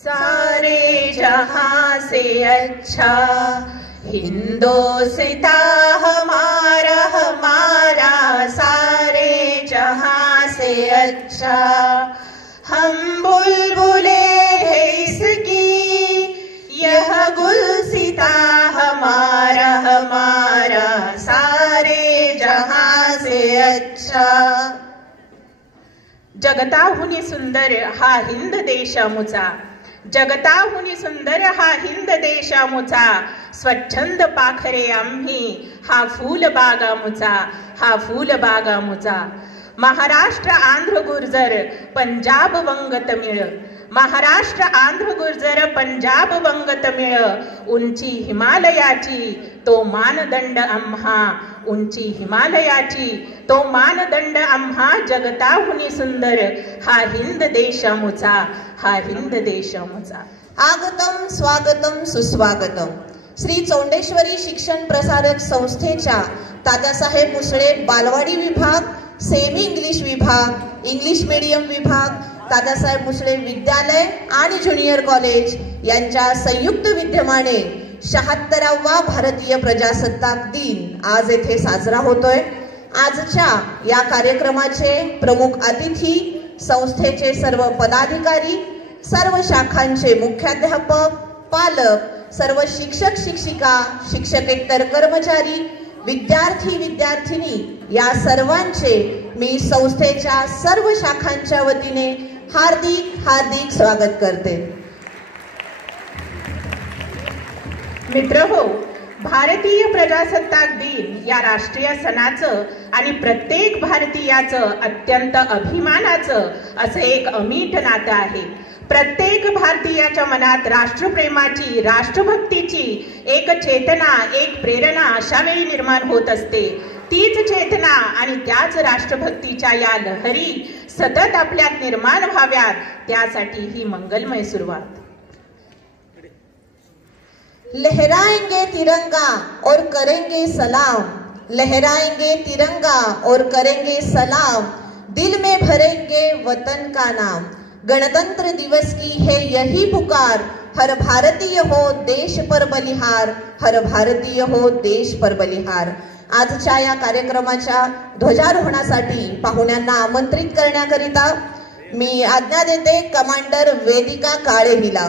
सारे जहां से अच्छा हिंदोस्ता हमारा हमारा, सारे जहां से अच्छा हम बुलबुले हैं इसकी, यह गुलसिता हमारा हमारा, सारे जहां से अच्छा। जगताहुनी सुंदर हा हिंद देश आमुचा, जगताहुनी सुंदर हा हिंद देश आमुचा, स्वच्छंद पाखरे आम्ही हा फूलबाग आमुचा, हा फूलबाग आमुचा। महाराष्ट्र आंध्र गुर्जर पंजाब वंग तमिळ, महाराष्ट्र आंध्र गुर्जर पंजाब वंग तमिळ, उंची हिमालयाची तो मानदंड आम्हा, उंची हिमालयाची तो मानदंड आम्हा, जगताहुनी सुंदर हा हिंद देश आमुचा, हा हिंद देश आमुचा। आगतम स्वागतम सुस्वागतम। श्री चौंडेश्वरी शिक्षण प्रसारक संस्थेच्या दादासाहेब मुसळे बालवाडी विभाग, सेमी इंग्लिश विभाग, इंग्लिश मीडियम विभाग, दादासाहेब मुसळे विद्यालय आणि ज्युनियर कॉलेज यांच्या संयुक्त विद्यमाने 76वा भारतीय प्रजासत्ताक दिन आज येथे साजरा होतोय। आजच्या या कार्यक्रमाचे प्रमुख अतिथी, संस्थेचे सर्व पदाधिकारी, सर्व शाखांचे मुख्याध्यापक, पालक, सर्व शिक्षक शिक्षिका, शिक्षकेतर कर्मचारी, विद्यार्थी विद्यार्थिनी या सर्वांचे मी संस्थेच्या सर्व शाखांच्या वतीने हार्दिक हार्दिक स्वागत करते। मित्रहो, भारतीय प्रजासत्ताक दिन या राष्ट्रीय सणाचं आणि प्रत्येक भारतीयाचं अत्यंत अभिमानाचं असं एक अमीट नातं आहे। प्रत्येक भारतीयाच्या मनात राष्ट्रप्रेमाची, राष्ट्रभक्तीची एक चेतना, एक प्रेरणा अशा वेळी निर्माण होत असते। तीच चेतना आणि त्याच राष्ट्रभक्तीच्या या लहरी सतत आपल्यात निर्माण व्हाव्यात, त्यासाठी ही मंगलमय सुरुवात। लहराएंगे तिरंगा और करेंगे सलाम, लहराएंगे तिरंगा और करेंगे सलाम, दिल में भरेंगे वतन का नाम। गणतंत्र दिवस की है यही पुकार, हर भारतीय हो देश पर बलिहार, हर भारतीय हो देश पर बलिहार। आजच्या या कार्यक्रमाच्या ध्वजारोहणासाठी पाहुण्यांना आमंत्रित करण्याकरिता मी आज्ञा देते कमांडर वेदिका काळे हिला।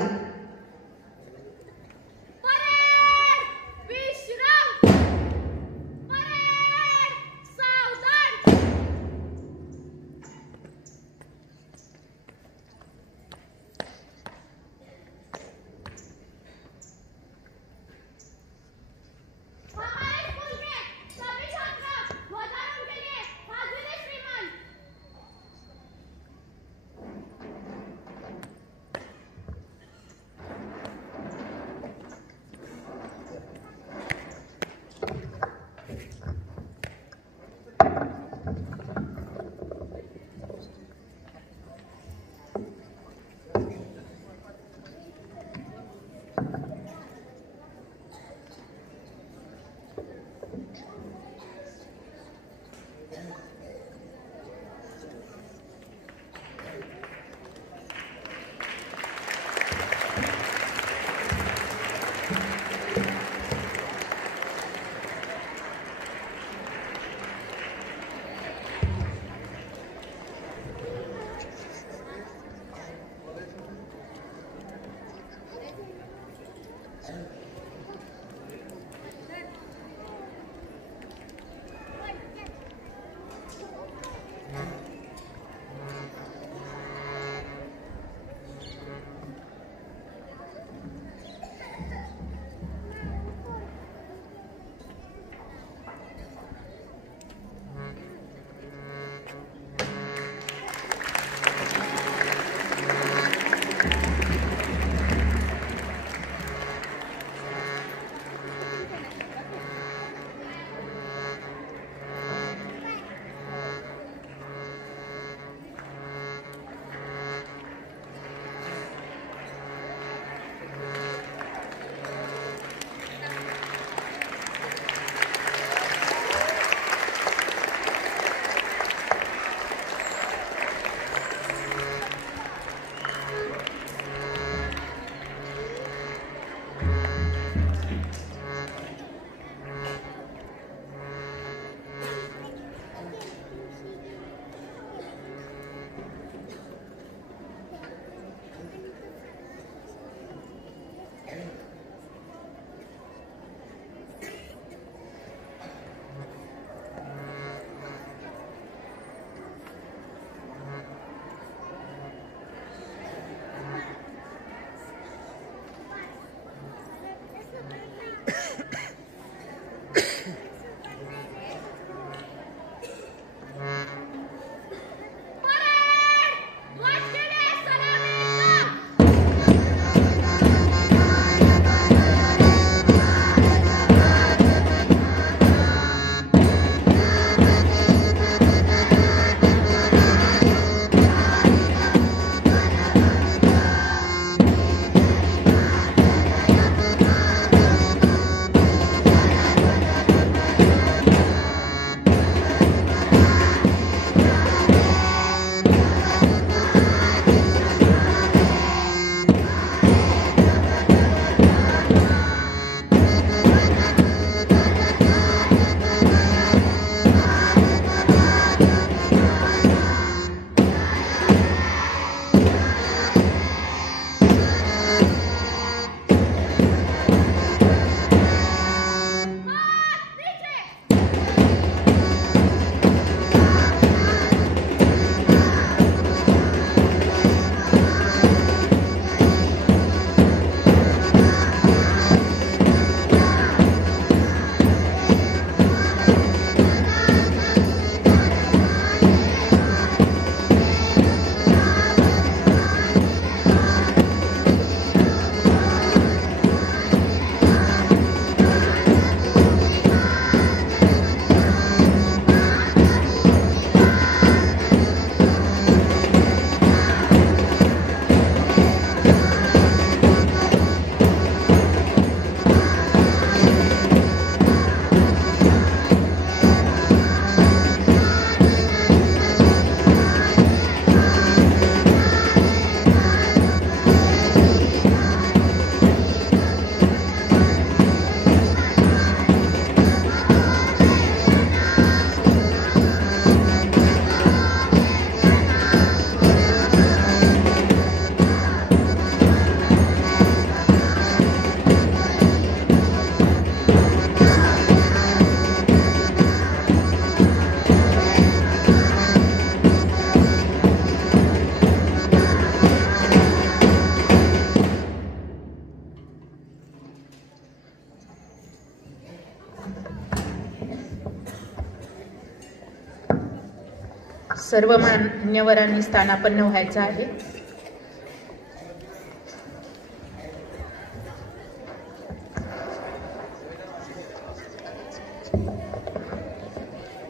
सर्व मान्यवरांनी स्थानापन्न व्हायचं आहे.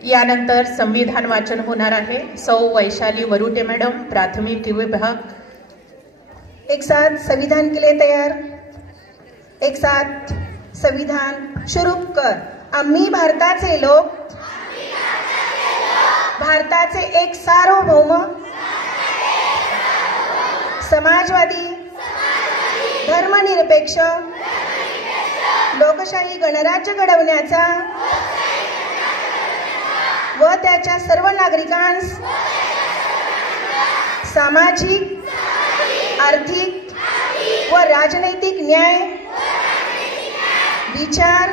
यानंतर संविधान वाचन होणार आहे. सौ वैशाली वरुटे मॅडम, प्राथमिक विभाग. एक साथ संविधान के लिए तैयार. एक साथ संविधान शुरू कर. आम्ही भारताचे लोक, भारताचे एक सार्वभौम, समाजवादी, धर्मनिरपेक्ष, लोकशाही गणराज्य घडवण्याचा व त्याच्या सर्व नागरिकांस सामाजिक, आर्थिक व राजनैतिक न्याय, विचार,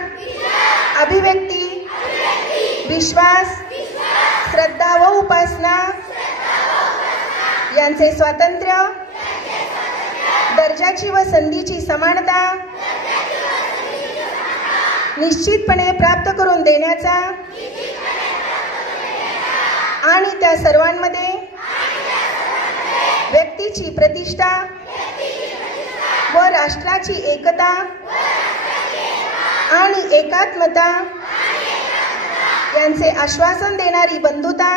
अभिव्यक्ती, विश्वास, श्रद्धा व उपासना यांचे स्वातंत्र्य, दर्जाची व संधीची समानता निश्चितपणे प्राप्त करून देण्याचा आणि त्या सर्वांमध्ये व्यक्तीची प्रतिष्ठा व राष्ट्राची एकता आणि एकात्मता यांचे आश्वासन देणारी बंधुता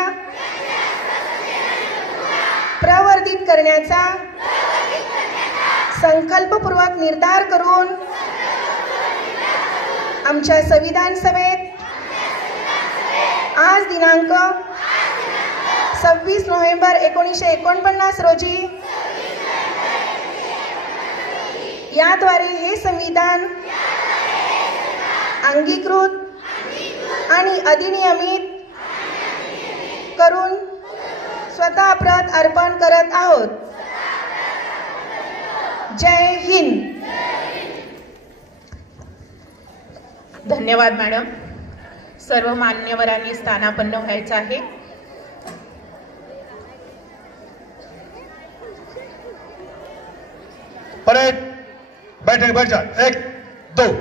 प्रवर्धित करण्याचा संकल्पपूर्वक निर्धार करून आमच्या संविधान सभेत आज दिनांक 26 नोव्हेंबर 1949 रोजी याद्वारे हे संविधान अंगीकृत आणि अधिनियमित करून स्वतः प्रत अर्पण करत आहोत. जय हिंद. धन्यवाद मॅडम. सर्व मान्यवरांनी स्थानापन्न व्हायचं आहे. परेड बैठ जा. 1 2.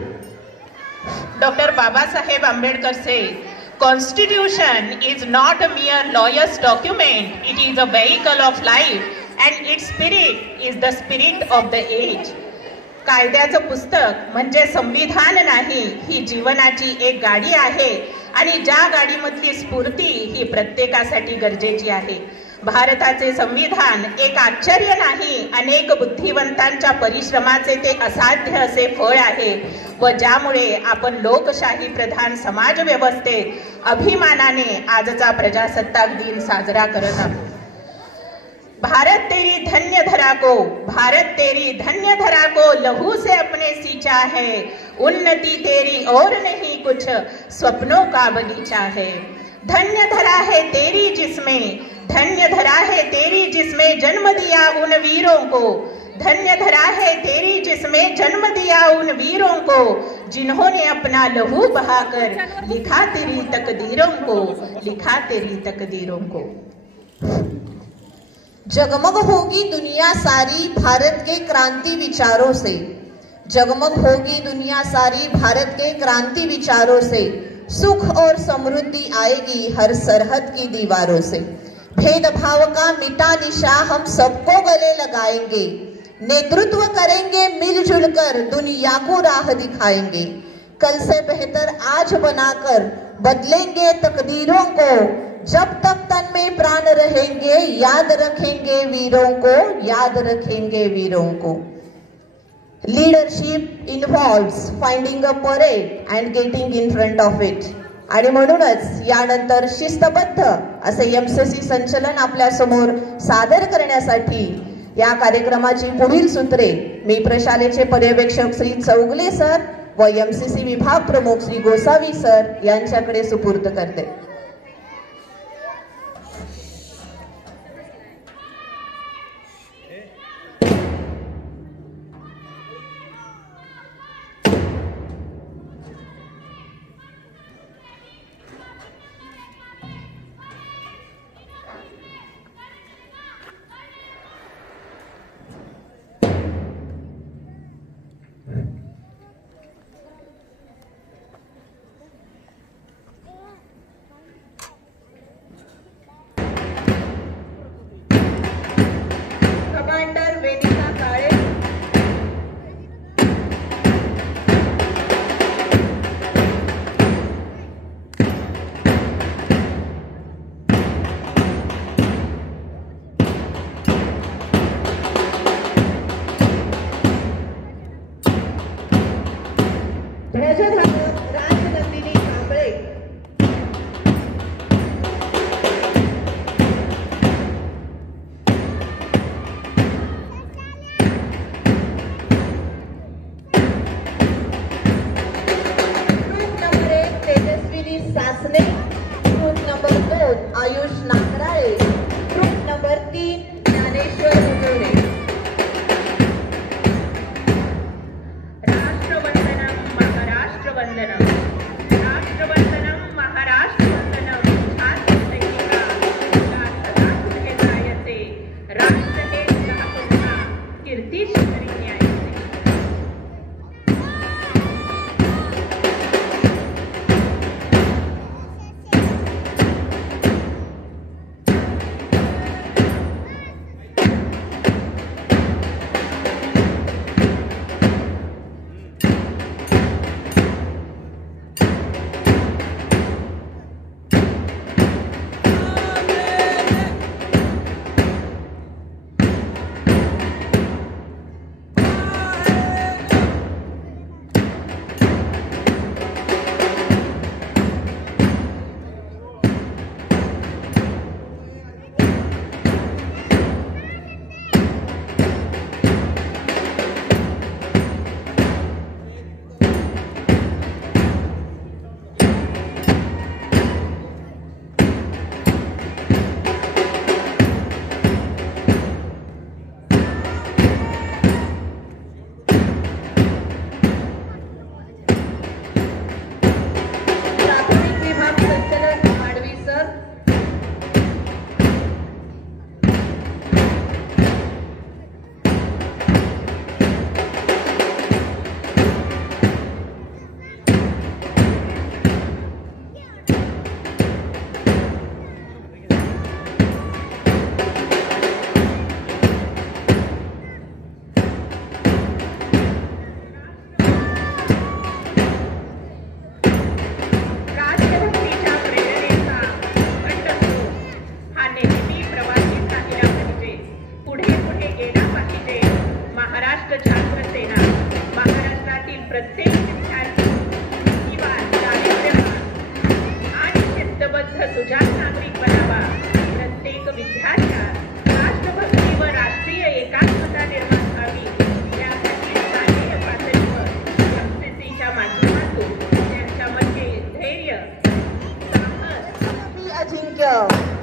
Dr. Babasaheb Ambedkar said, Constitution is not a mere lawyer's document, it is a vehicle of life and its spirit is the spirit of the age. कायद्याचं पुस्तक म्हणजे संविधान नाही, ही जीवनाची एक गाडी आहे आणि ज्या गाडीमधली स्फूर्ती ही प्रत्येकासाठी गरजेची आहे. भारताचे संविधान एक आश्चर्य नाही, अनेक बुद्धिवंतांच्या परिश्रमाचे ते असाध्य असे फळ आहे व ज्यामुळे आपण लोकशाही प्रधान समाज व्यवस्थेत अभिमानाने आजचा प्रजासत्ताक दिन साजरा करत आहोत. भारत तेरी धन्य धरा को, भारत तेरी धन्य धरा को लहू से अपने सींचा है, उन्नति तेरी और नहीं कुछ सपनों का बगीचा है. धन्य धरा है तेरी जिसमें, धन्य धरा है तेरी जिसमें जन्म दिया उन वीरों को, धन्य धरा है तेरी जिसमें जन्म दिया उन वीरों को, जिन्होंने अपना लहू बहाकर लिखा तेरी तकदीरों को, लिखा तेरी तकदीरों को. जगमग होगी दुनिया सारी भारत के क्रांति विचारों से, जगमग होगी दुनिया सारी भारत के क्रांति विचारों से, सुख और समृद्धि आएगी हर सरहद की दीवारों से. भेदभाव का मिटा निशा हम सबको गले लगाएंगे, नेतृत्व करेंगे मिलजुल कर दुनिया को राह दिखाएंगे. कल से बेहतर आज बनाकर बदलेंगे तकदीरों को, जब तक तन में प्राण रहेंगे याद रखेंगे वीरों को, याद रखेंगे वीरों को. Leadership involves finding a parade and getting in front of it. आणि म्हणूनच यानंतर शिस्तबद्ध असे एमसीसी संचलन आपल्या समोर सादर करण्यासाठी या कार्यक्रमाची पुढील सूत्रे मी प्रशालेचे पर्यवेक्षक श्री चौगले सर व एमसीसी विभाग प्रमुख श्री गोसावी सर यांच्याकडे सुपूर्द करते. कीर्ती शिखरी न्यायचे.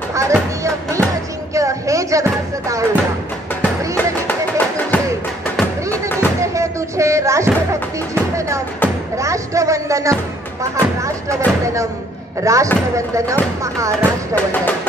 भारतीय मी अजिंक्य हे जगाचं दाऊला. ब्रीद गीत हे तुझे राष्ट्रभक्ती जीवनम, राष्ट्रवंदनम महाराष्ट्रवंदनम, राष्ट्रवंदनम महाराष्ट्रवंदनम.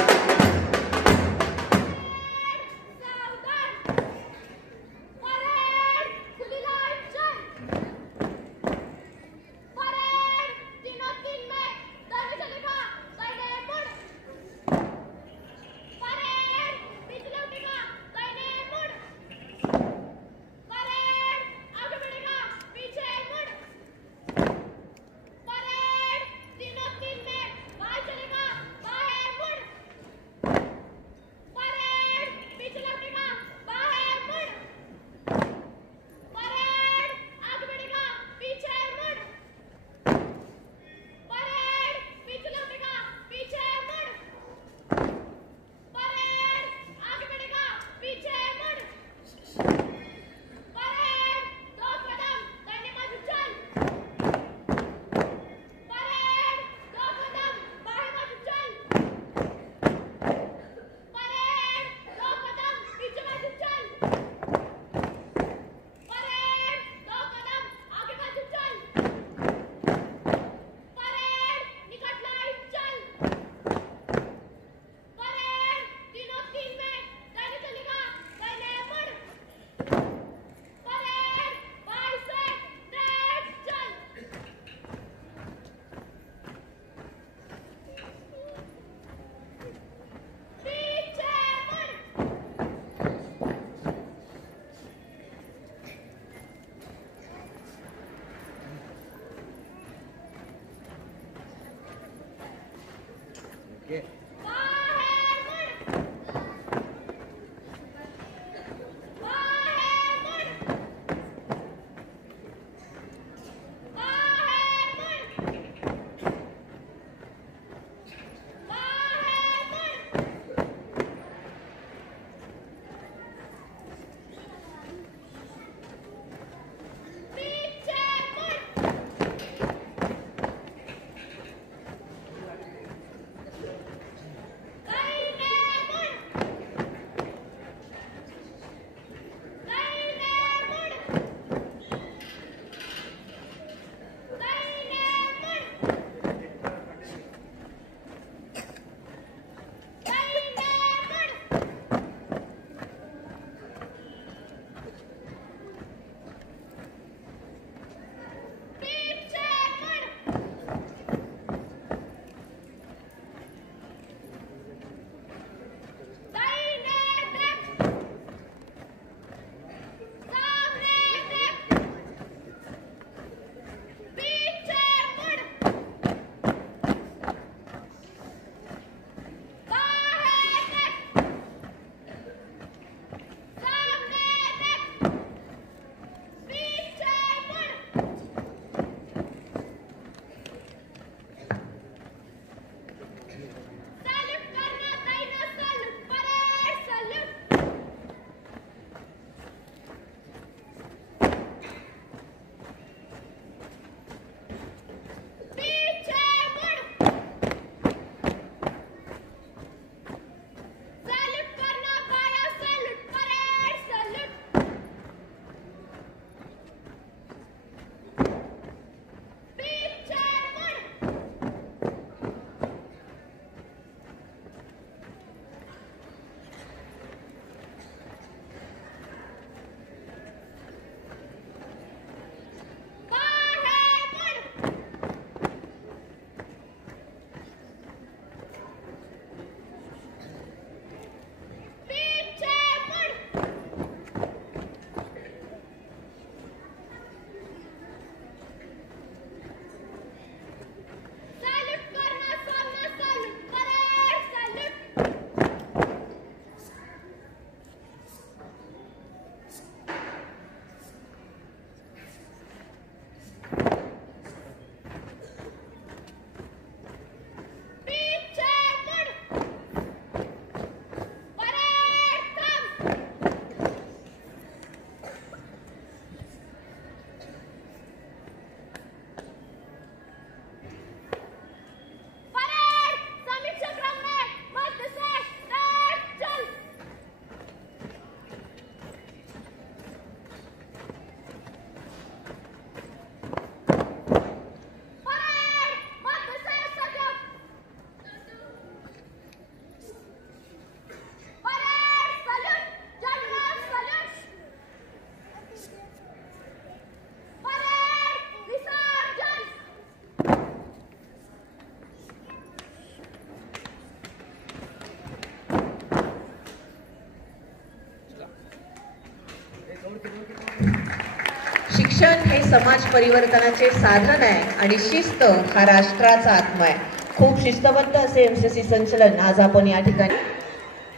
शिक्षण हे समाज परिवर्तनाचे साधन आहे आणि शिस्त हा राष्ट्राचा आत्मा आहे. खूप शिस्तबद्ध असे MCC संचलन आज आपण या ठिकाणी.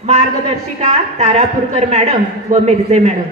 मार्गदर्शिका तारापूरकर मॅडम व मिर्जे मॅडम.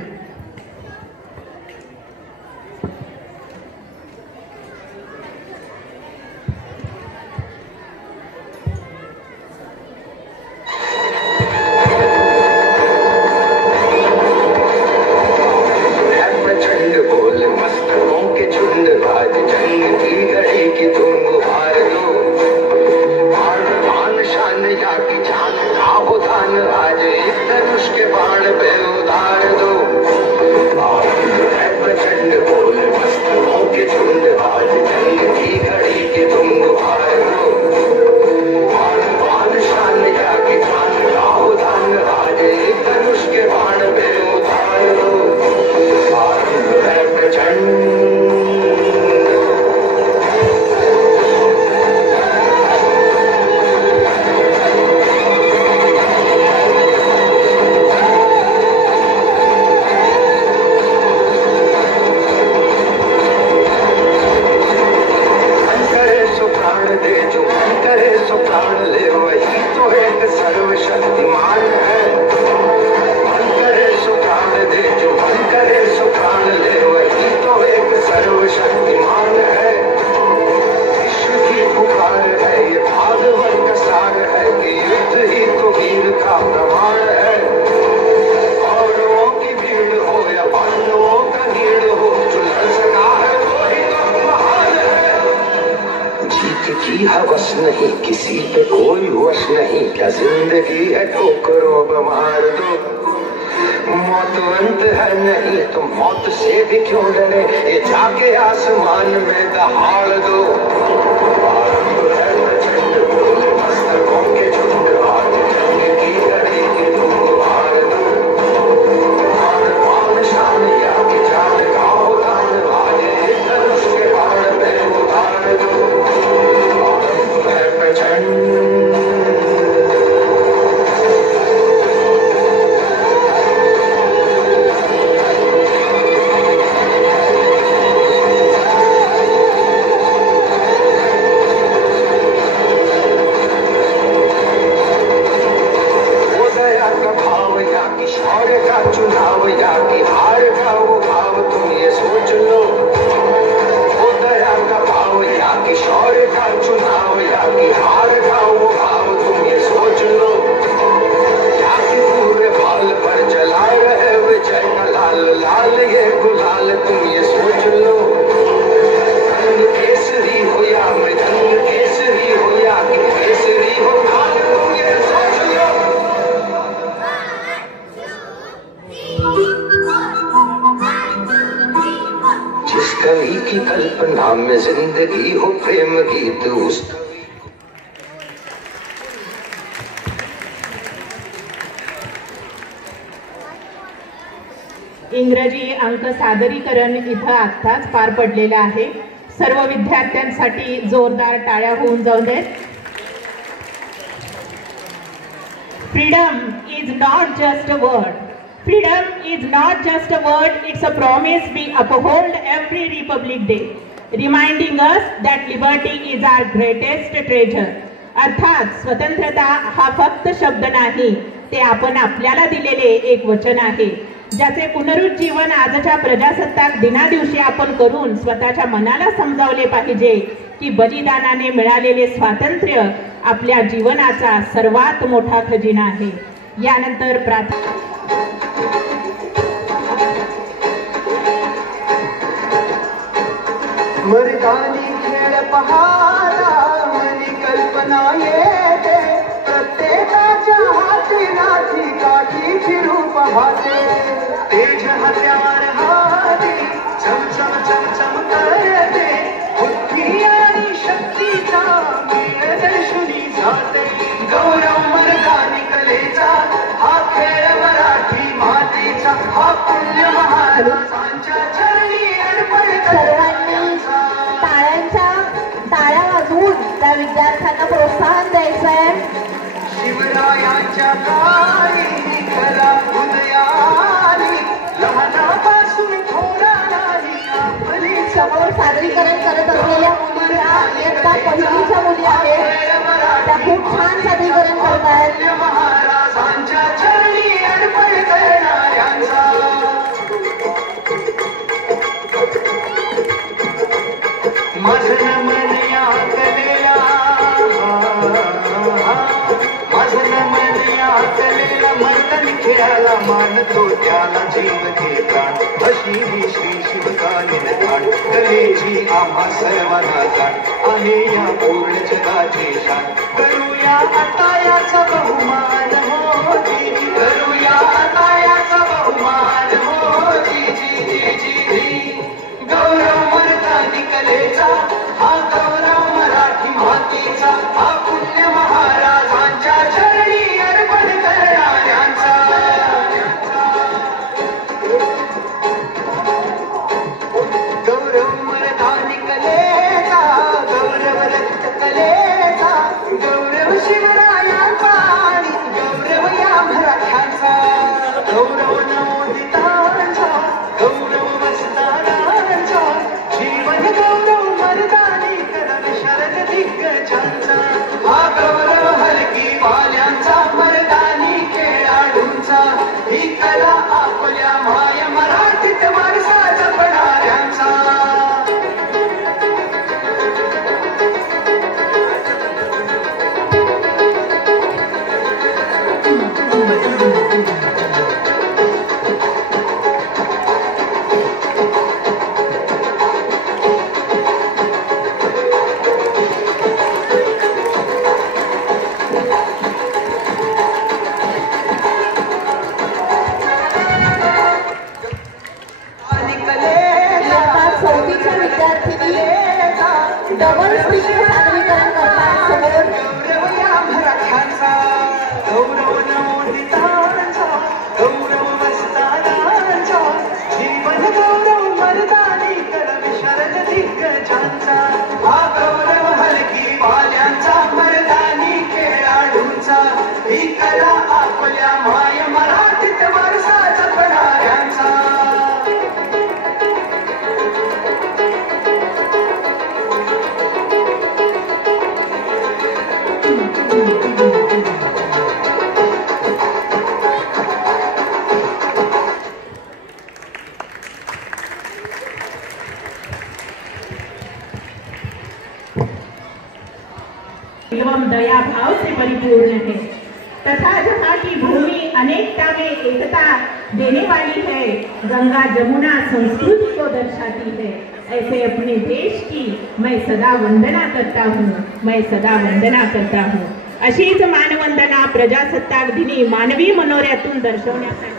हवस नहीं किसी पे कोई वश नहीं, क्या जिंदगी है ठोकरों पे मार दो। मौत अंत है नहीं तो मौत से भी क्यों डरे, ये जाके आसमान में दहाड़ दो। कवि की कल्पना में जिंदगी हो प्रेम गीत उस इंग्रजी अंक सादरीकरण इथं आत्ताच पार पडलेले आहे. सर्व विद्यार्थ्यांसाठी जोरदार टाळ्या होऊन जाऊ देत. Freedom is not just a word. Freedom is not just a word, it's a promise we uphold every Republic Day, reminding us that liberty is our greatest treasure. अर्थात स्वतंत्रता हा फक्त शब्द नाही, ते आपण आपल्याला दिलेले एक वचन आहे, ज्याचे पुनरुज्जीवन आजच्या प्रजासत्ताक दिनादिवशी आपण करून स्वतःच्या मनाला समजावले पाहिजे की बलिदानाने मिळालेले स्वातंत्र्य आपल्या जीवनाचा सर्वात मोठा खजिना आहे. यानंतर मर्दानी खेळ पहारा मनी कल्पना येते, प्रत्येकाच्या हाती नाती काठीची रूप पाहते. तेज हत्यार हाती चमचम चमचम करते, बुद्धी आणि शक्तीचा दर्शनी जाते. गौरव मर्दानी कलेचा हा खेळ मराठी मातीचा, हा पुण्य महाराजांच्या चरणी अर्पण सर्वांनी टाळ्या वाजवून त्या विद्यार्थ्यांना प्रोत्साहन द्यायचंय. शिवरायांच्या काळी कला उदयाली, लहानापासून थोराला इयत्ता पहिलीच्या मुली आहेत, त्या खूप छान सादरीकरण करतायत. महाराजांच्या चरणी अर्पण करणाऱ्यांचा माझं मन या कलेला, माझं मन या कलेला, मर्दन खेळाला मानतो त्याला जीव दे प्राण. अशी ही श्री शिवकालीन खाण कलेची आम्हा सर्वांना जाण आहे या पूर्ण जगाची शान. करूया आता याचा बहुमान हो जी, करूया आता याचा बहुमान हो जी जी जी जी जी. गौरव मर्दानी कलेचा, हा गौरव मराठी मातीचा, हा पुण्य महाराजांच्या चरणी अर्पण करणाऱ्यांचा. गौरव मर्दानी कलेचा, गौरव रक्त कलेचा, गौरव शिवरायांचा आणि गौरव या मराठ्यांचा. गौरव नवोदितांचा, गौरव वस्तादांचा, जीवन गौरव मर्दानी करण शरद दिग्गजांचा. हा गौरव हलकी वाल्यांचा, मर्दानी खेळाडूंचा, ही कला आपल्या माय मराठीत वारसा जपणाऱ्यांचा. इयत्ता चौथीच्या विद्यार्थिनी डबल स्पीड सादरीकरण करतायत समोर. गौरव या मराठ्यांचा, गौरव नवोदितांचा, गौरव वस्तादांचा, जीवन गौरव मर्दानी करण शरद दिग्गजांचा. हा गौरव हलकी वाल्यांचा, मर्दानी खेळाडूंचा, ही कला आपल्या माय मराठीत वारसा जपणाऱ्यांचा. एवं दया भाव से परिपूर्ण है तथा जहाँ की भूमि अनेकता में एकता देने वाली है, गंगा जमुना संस्कृति को दर्शाती है, ऐसे अपने देश की मैं सदा वंदना करता हूँ, मैं सदा वंदना करता हूँ. अशीच मानवंदना प्रजासत्ताक दिनी मानवी मनोऱ्यातून दर्शवण्यासाठी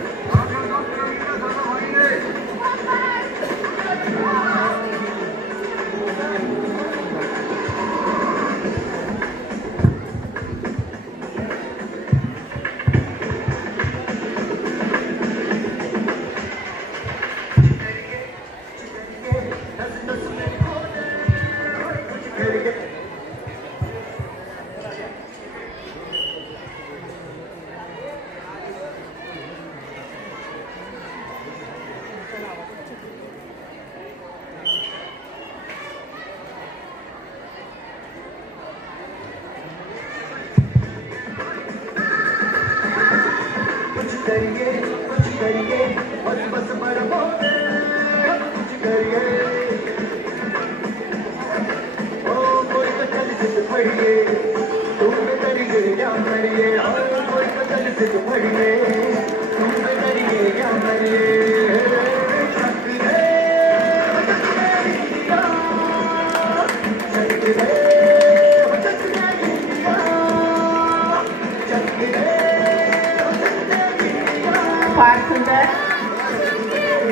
फार सुंदर.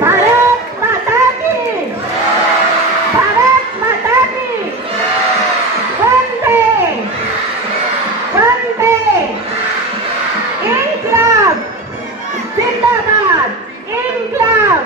भारत माता की, भारत माता की, वंदे वंदे. इन्कलाब जिंदाबाद, इन्कलाब.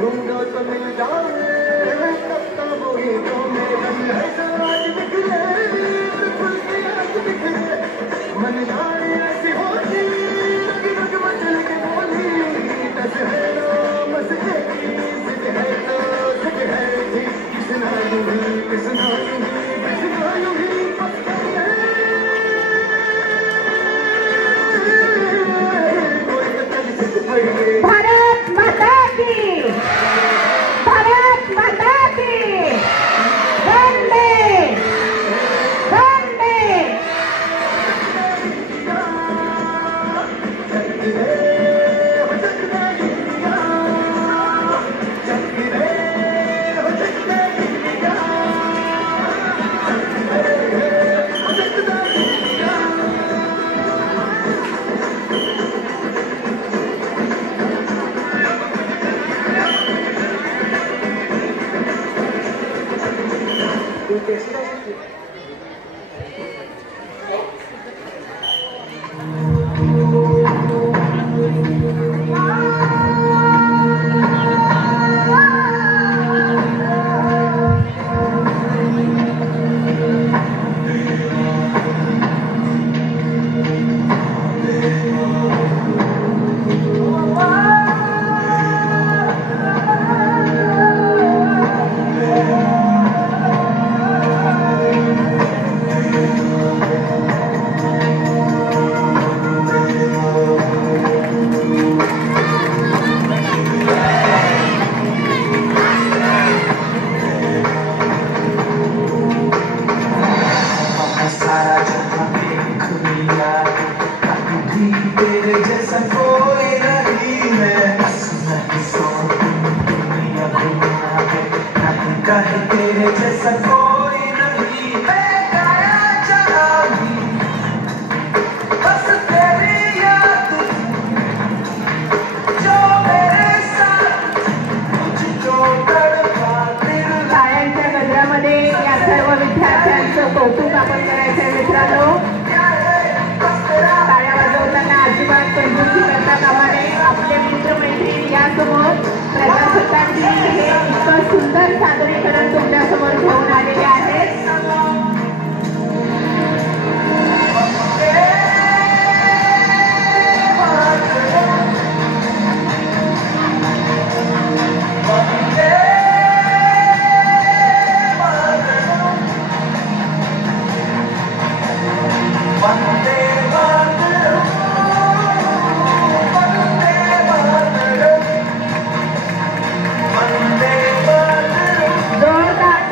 ढूंढो तो मिल जाए, तब तो वही तो मेरा है. आज दिख रहे, खुल के आज दिख रहे, मन भारत माता की, भारत माता की, वंदे वंदे। कौतुक आपण करायचं मित्रांनो. टाळ्या वाजवताना अजिबात कंजूसी करता कामा नये. आपले मित्रमैत्रिणी यासमोर प्रजासत्ताक दिन हे इतकं सुंदर सादरीकरण तुमच्यासमोर घेऊन आलेले आहेत. जोरदार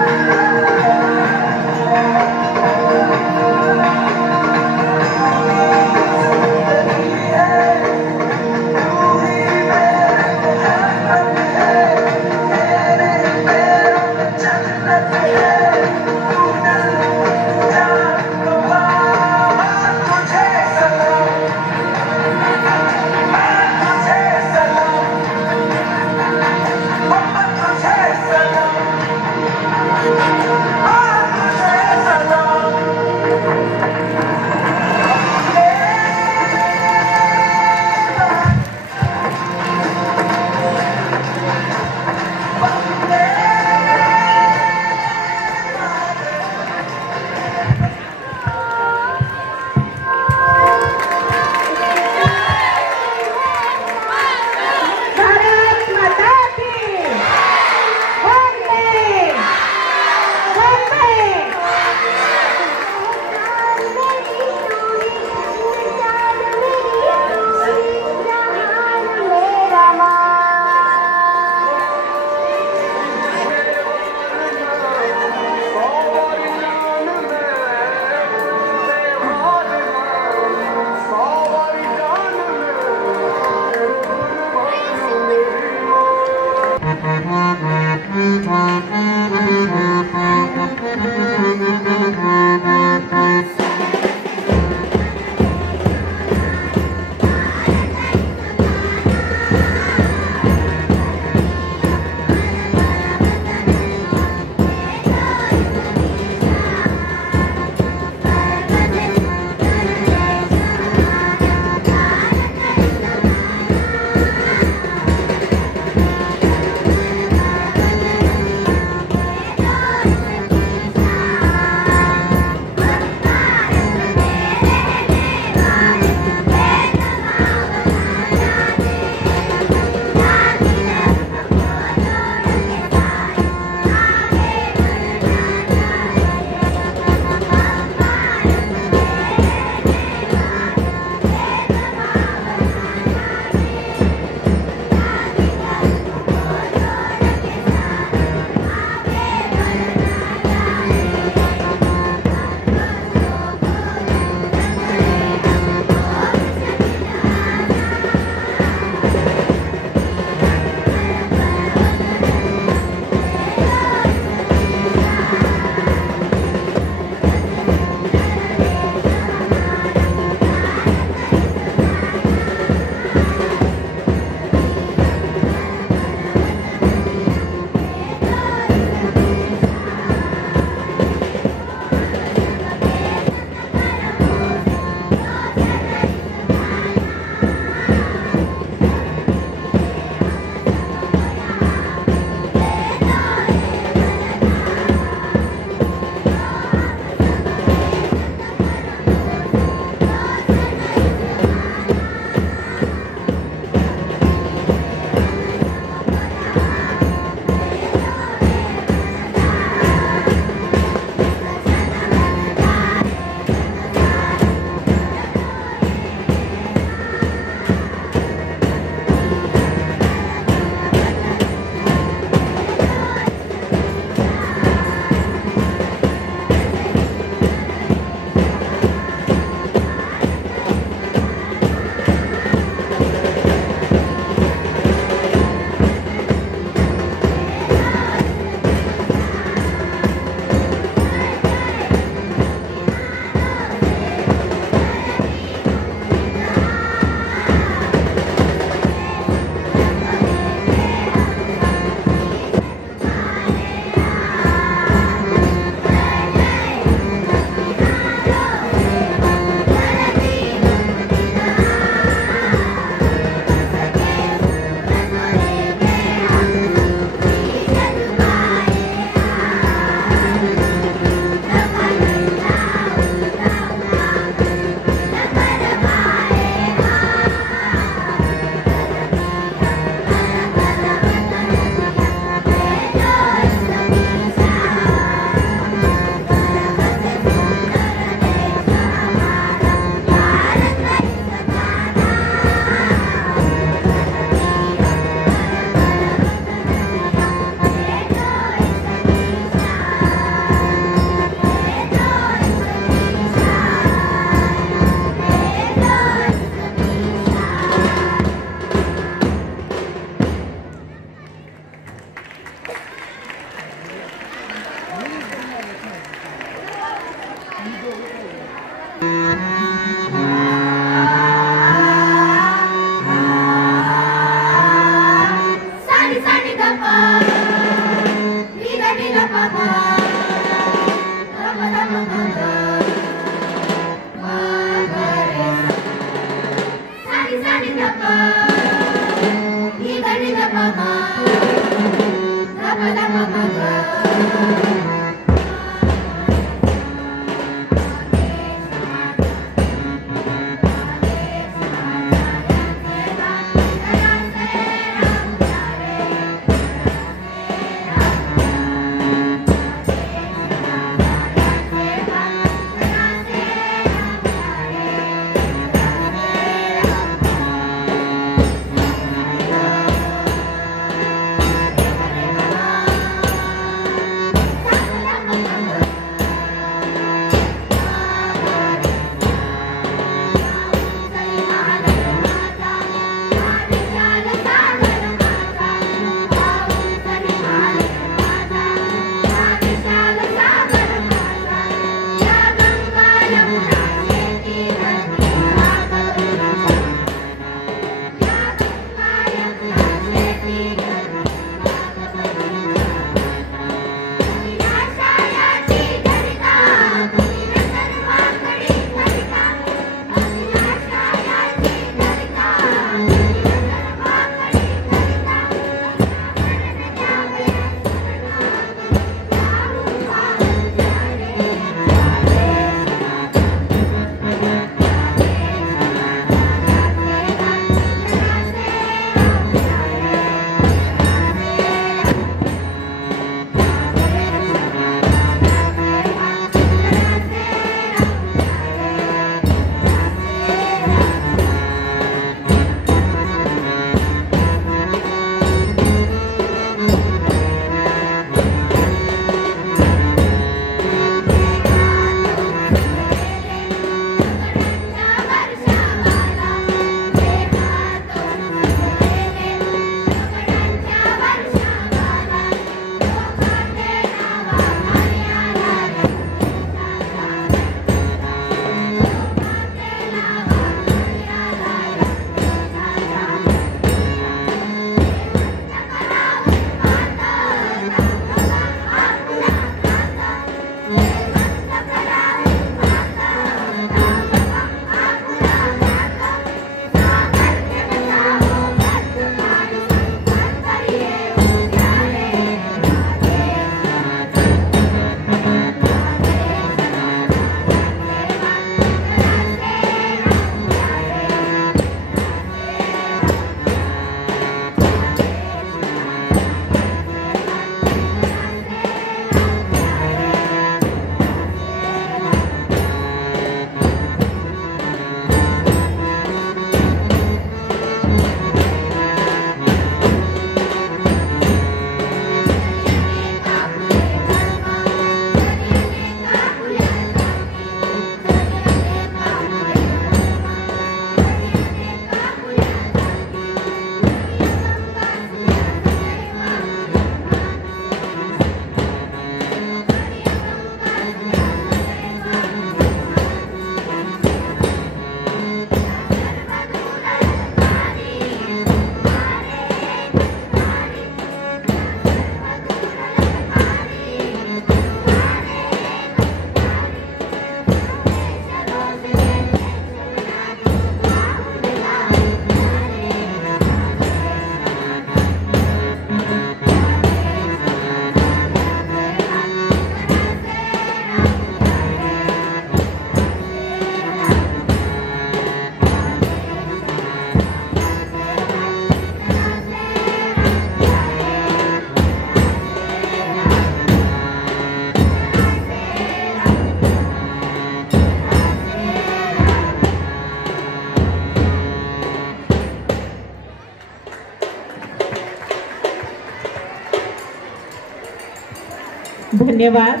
धन्यवाद.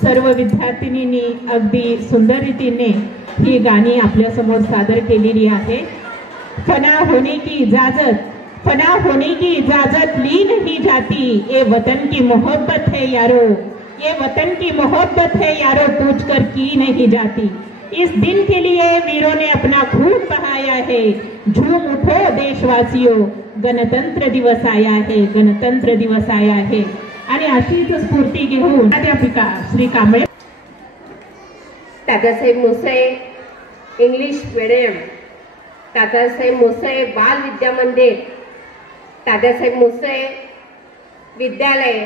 सर्व विद्यार्थिनींनी अगदी सुंदर रीतीने ही गाणी आपल्या समोर सादर केलेली आहे. फना होने की इजाजत ली नहीं जाती, ये वतन की मोहब्बत है यारो, ये वतन की मोहब्बत है यारो, पूछ कर की नहीं जाती. इस दिन के लिए वीरों ने अपना खून बहाया है. झूम उठो देशवासियों, गणतंत्र दिवस आया है, गणतंत्र दिवस आया है. आणि अशीच स्फूर्ती घेऊन प्राध्यापिका श्री कांबळे, दादासाहेब मुसे इंग्लिश मीडियम तात्यासाहेब मुसळे बाल विद्या मंदिर, तात्यासाहेब मुसळे विद्यालय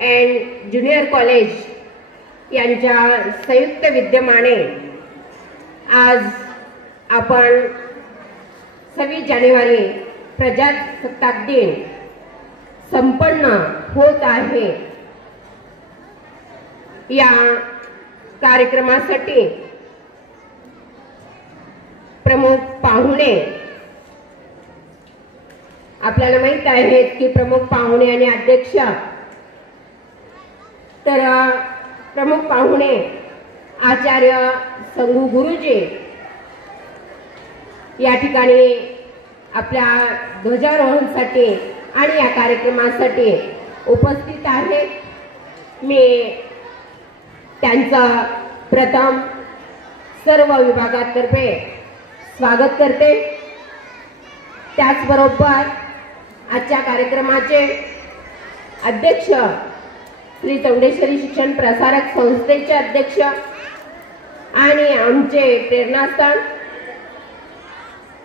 अँड ज्युनियर कॉलेज यांच्या संयुक्त विद्यमाने आज आपण 26 जानेवारी प्रजासत्ताक दिन संपन्न होत आहे। या कार्यक्रमासाठी प्रमुख पाहुणे आपल्याला माहित आहेत की प्रमुख पाहुणे आणि अध्यक्ष, तर प्रमुख पाहुणे आचार्य संगू गुरुजी या ठिकाणी आपल्या ध्वजारोहणासाठी आणि या कार्यक्रमासाठी उपस्थित आहेत। मी त्यांचं प्रथम सर्व विभागातर्फे स्वागत करते। त्याचबरोबर आजच्या कार्यक्रमाचे अध्यक्ष श्री चौंडेश्वरी शिक्षण प्रसारक संस्थेचे अध्यक्ष आणि आमचे प्रेरणास्थान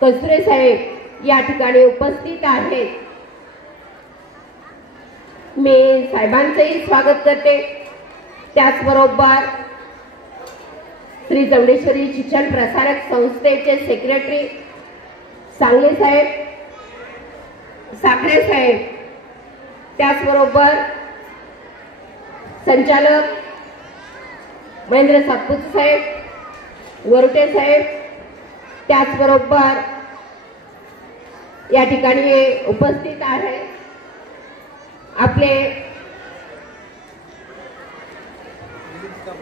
कसुरे साहेब या ठिकाणी उपस्थित आहेत। मी साहेबांचेही स्वागत करते। त्याचबरोबर श्री चौंडेश्वरी शिक्षण प्रसारक संस्थेचे सेक्रेटरी सांगले साहेब, साखरे साहेब, त्याचबरोबर संचालक महेंद्र सातपुते साहेब, वरुटे साहेब, त्याचबरोबर या ठिकाणी उपस्थित आहे आपले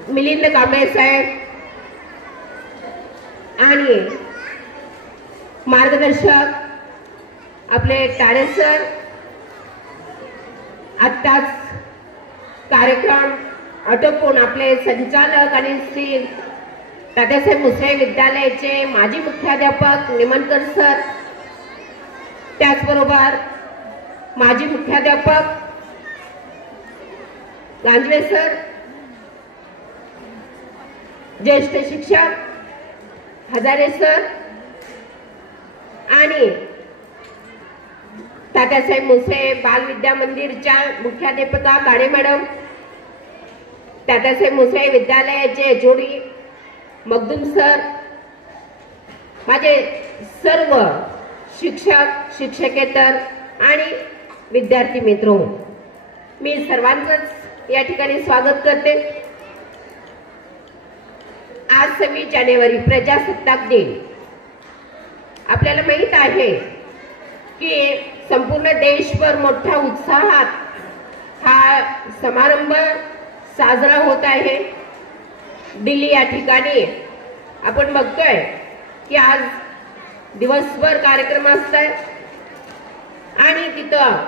मिलिंद कांबळे साहेब आणि मार्गदर्शक आपले तारे सर। आत्ताच कार्यक्रम आटोपून आपले संचालक आणि श्री तात्यासाहेब मुसळे विद्यालयाचे माजी मुख्याध्यापक निमनकर सर, त्याचबरोबर माजी मुख्याध्यापक गांजवे सर, ज्येष्ठ शिक्षक हजारे सर आणि तात्यासाहेब मुसळे बाल विद्या मंदिरच्या मुख्याध्यापिका काळे मॅडम, तात्यासाहेब मुसळे विद्यालयाचे जोडी मगदूम सर, माझे सर्व शिक्षक शिक्षकेतर आणि विद्यार्थी मित्र, मी सर्वांचंच या ठिकाणी स्वागत करते। आज 26 जानेवारी प्रजासत्ताक दिन। आपल्याला माहित आहे की संपूर्ण देशभर मोठ्या उत्साहात हा समारंभ साजरा होत आहे। दिल्ली या ठिकाणी आपण बघतोय की आज दिवसभर कार्यक्रम असतात आणि तिथं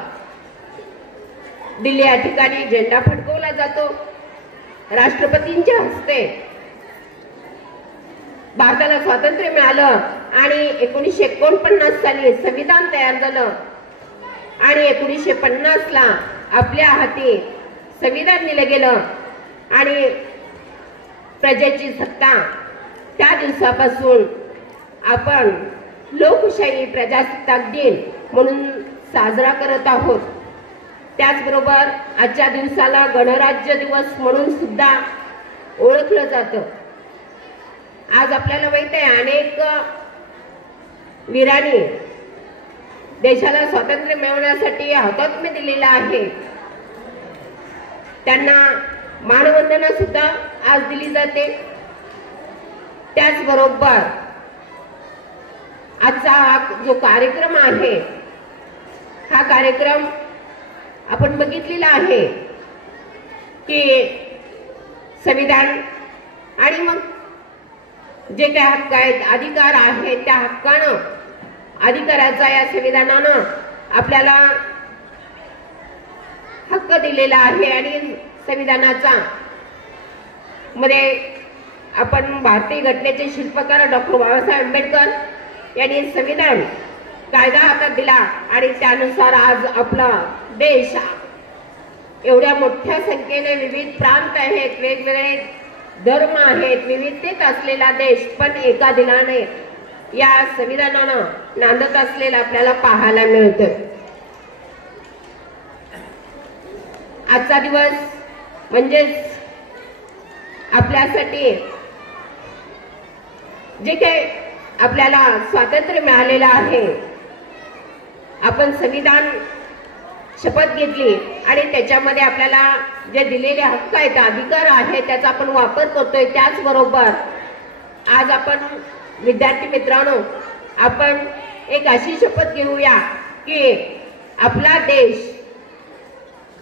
दिल्ली या ठिकाणी झेंडा फडकवला जातो। राष्ट्रपतींच्या हस्ते भारताला स्वातंत्र्य मिळालं आणि 1949 साली संविधान तयार झालं आणि 1950 ला आपल्या हाती संविधान दिलं गेलं आणि प्रजेची सत्ता त्या दिवसापासून आपण लोकशाही प्रजासत्ताक दिन म्हणून साजरा करत आहोत। त्याचबरोबर आजच्या दिवसाला गणराज्य दिवस म्हणून सुद्धा ओळखलं जातं। आज आपल्याला माहित आहे अनेक वीरांनी देशाला स्वातंत्र्य मिळवण्यासाठी हौतात्म्य दिलेलं आहे, त्यांना मानवंदना सुद्धा आज दिली जाते। त्याचबरोबर आजचा हा जो कार्यक्रम आहे हा कार्यक्रम आपण बघितलेला आहे की संविधान आणि मग जे काही हक्क आहेत अधिकार आहेत त्या हक्कानं अधिकाराचा या संविधानानं आपल्याला हक्क दिलेला आहे आणि संविधानाचा मध्ये आपण भारतीय घटनेचे शिल्पकार डॉक्टर बाबासाहेब आंबेडकर यांनी संविधान कायदा हातात दिला आणि त्यानुसार आज आपला देश एवढ्या मोठ्या संख्येने विविध प्रांत आहेत, वेगवेगळे धर्म आहेत, विविधतेत असलेला देश पण एका दिलाने या संविधानानं नांदत असलेलं आपल्याला पाहायला मिळतं. आजचा दिवस म्हणजेच आपल्यासाठी जे काही आपल्याला स्वातंत्र्य मिळालेलं आहे, आपण संविधान शपथ घेतली आणि त्याच्यामध्ये आपल्याला जे दिलेले हक्क आहेत, अधिकार आहेत, त्याचा आपण वापर करतोय. त्याचबरोबर आज आपण विद्यार्थी मित्रांनो, आपण एक अशी शपथ घेऊया की आपला देश,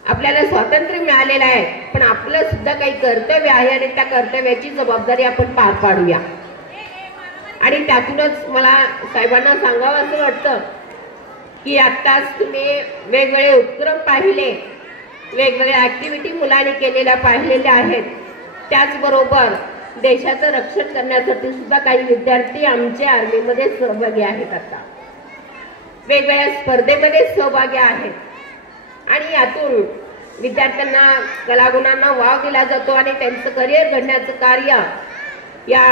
आपल्याला स्वातंत्र्य मिळालेलं आहे, पण आपलं सुद्धा काही कर्तव्य आहे आणि त्या कर्तव्याची जबाबदारी आपण पार पाडूया. आणि त्यातूनच मला साहेबांना सांगावं असं वाटतं की आत्ताच तुम्ही वेगवेगळे उपक्रम पाहिले, वेगवेगळ्या ऍक्टिव्हिटी मुलांनी केलेल्या पाहिलेल्या आहेत. त्याचबरोबर देशाचं रक्षण करण्यासाठी सुद्धा काही विद्यार्थी आमच्या आर्मीमध्ये सहभागी आहेत. आता वेगवेगळ्या स्पर्धेमध्ये सहभागी आहेत आणि यातून विद्यार्थ्यांना, कलागुणांना वाव दिला जातो आणि त्यांचं करिअर घडण्याचं कार्य या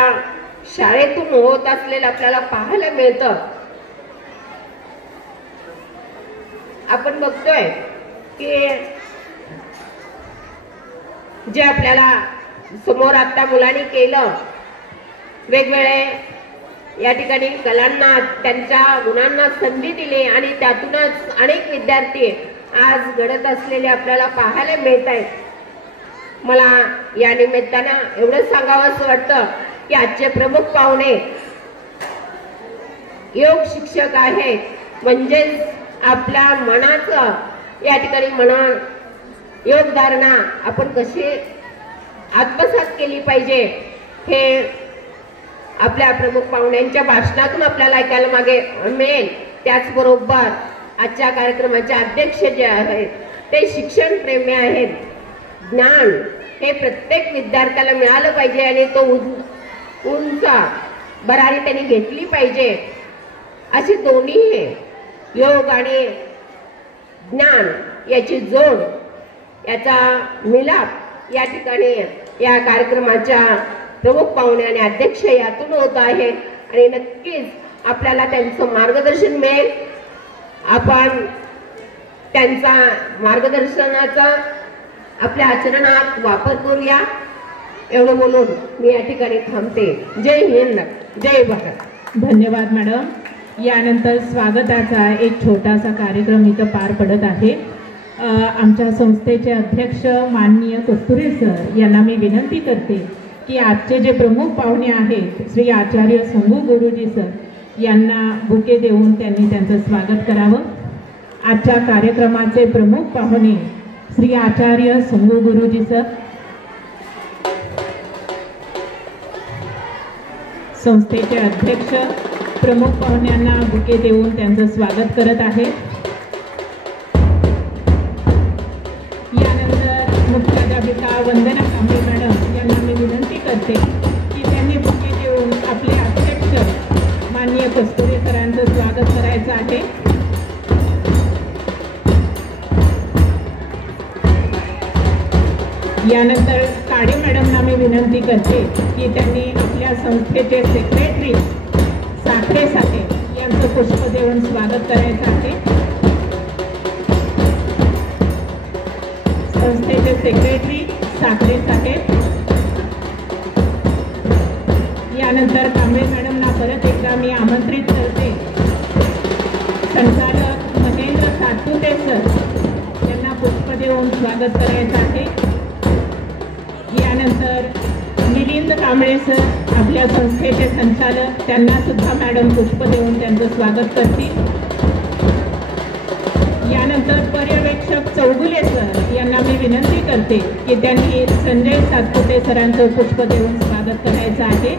शाळेतून होत असलेलं आपल्याला पाहायला मिळतं. आपण बघतोय की जे आपल्याला समोर आता मुलांनी केलं, वेगवेगळे या ठिकाणी कलांना, त्यांच्या गुणांना संधी दिली आणि त्यातूनच अनेक विद्यार्थी आज घडत असलेले आपल्याला पाहायला मिळत आहेत. मला या निमित्तानं एवढंच सांगावं असं वाटतं की आजचे प्रमुख पाहुणे योग शिक्षक आहेत, म्हणजेच आपल्या मनाचं या ठिकाणी योग धारणा आपण कशी आत्मसात केली पाहिजे हे आपल्या प्रमुख पाहुण्यांच्या भाषणातून आपल्याला ऐकायला मागे मिळेल. त्याचबरोबर आजच्या कार्यक्रमाचे अध्यक्ष जे आहेत ते शिक्षण प्रेमी आहेत. ज्ञान हे प्रत्येक विद्यार्थ्याला मिळालं पाहिजे आणि तो उंच भरारी त्यांनी घेतली पाहिजे. असे दोन्ही योग आणि ज्ञान याची जोड, याचा मिलाप या ठिकाणी या कार्यक्रमाच्या प्रमुख पाहुणे आणि अध्यक्ष यातून होत आहे आणि नक्कीच आपल्याला त्यांचं मार्गदर्शन मिळेल. आपण त्यांचा मार्गदर्शनाचा आपल्या आचरणात वापर करूया. एवढं बोलून मी या ठिकाणी थांबते. जय हिंद, जय भारत. धन्यवाद मॅडम. यानंतर स्वागताचा एक छोटासा कार्यक्रम इथं पार पडत आहे. आमच्या संस्थेचे अध्यक्ष माननीय कस्तुरे सर यांना मी विनंती करते की आजचे जे प्रमुख पाहुणे आहेत श्री आचार्य संगू गुरुजी सर यांना बुके देऊन त्यांनी त्यांचं स्वागत करावं. आजच्या कार्यक्रमाचे प्रमुख पाहुणे श्री आचार्य संगू गुरुजी सर, संस्थेचे अध्यक्ष प्रमुख पाहुण्यांना बुके देऊन त्यांचं स्वागत करत आहेत. यानंतर मुख्याध्यापिका वंदना कांबळे मॅडम यांना मी विनंती करते की त्यांनी बुके देऊन आपले अध्यक्ष माननीय कस्तुरे सरांचं स्वागत करायचं आहे. यानंतर काळे मॅडमना मी विनंती करते की त्यांनी आपल्या संस्थेचे सेक्रेटरी साखरे साहेब यांचं पुष्प देऊन स्वागत करायचं आहे. संस्थेचे सेक्रेटरी साखरे साहेब. यानंतर कांबळे मॅडमना परत एकदा मी आमंत्रित करते. संचालक महेंद्र सातपुते सर यांना पुष्प देऊन स्वागत करायचं आहे. यानंतर मिलिंद कांबळे सर आपल्या संस्थेचे संचालक, त्यांना सुद्धा मॅडम पुष्प देऊन त्यांचं स्वागत करतील. यानंतर पर्यवेक्षक चौगुले सर यांना मी विनंती करते की त्यांनी संजय सातपुते सरांचं पुष्प देऊन स्वागत करायचं आहे.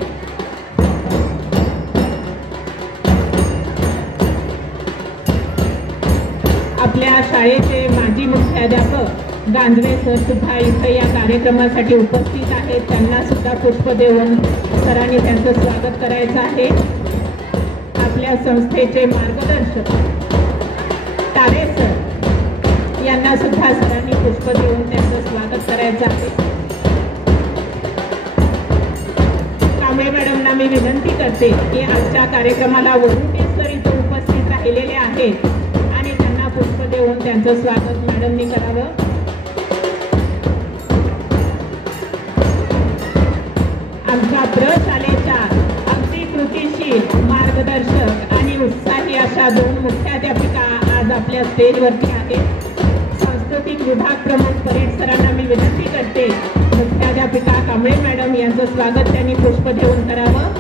आपल्या शाळेचे माजी मुख्याध्यापक गांजवे सर सुद्धा इथं या कार्यक्रमासाठी उपस्थित आहेत. त्यांना सुद्धा पुष्प देऊन सरांनी त्यांचं स्वागत करायचं आहे. आपल्या संस्थेचे मार्गदर्शक तारे सर यांना सुद्धा सरांनी पुष्प देऊन त्यांचं स्वागत करायचं आहे. कांबळे मॅडमना मी विनंती करते की आजच्या कार्यक्रमाला वरुणेश्वर इथे उपस्थित राहिलेले आहेत आणि त्यांना पुष्प देऊन त्यांचं स्वागत मॅडमनी करावं. आमच्या प्रशालेच्या अगदी कृतीशील मार्गदर्शक आणि उत्साही अशा 2 मुख्याध्यापिका आज आपल्या स्टेजवरती आहेत. सांस्कृतिक विभाग प्रमुख परेड सरांना मी विनंती करते मुख्याध्यापिका कांबळे मॅडम यांचं स्वागत त्यांनी पुष्प देऊन करावं.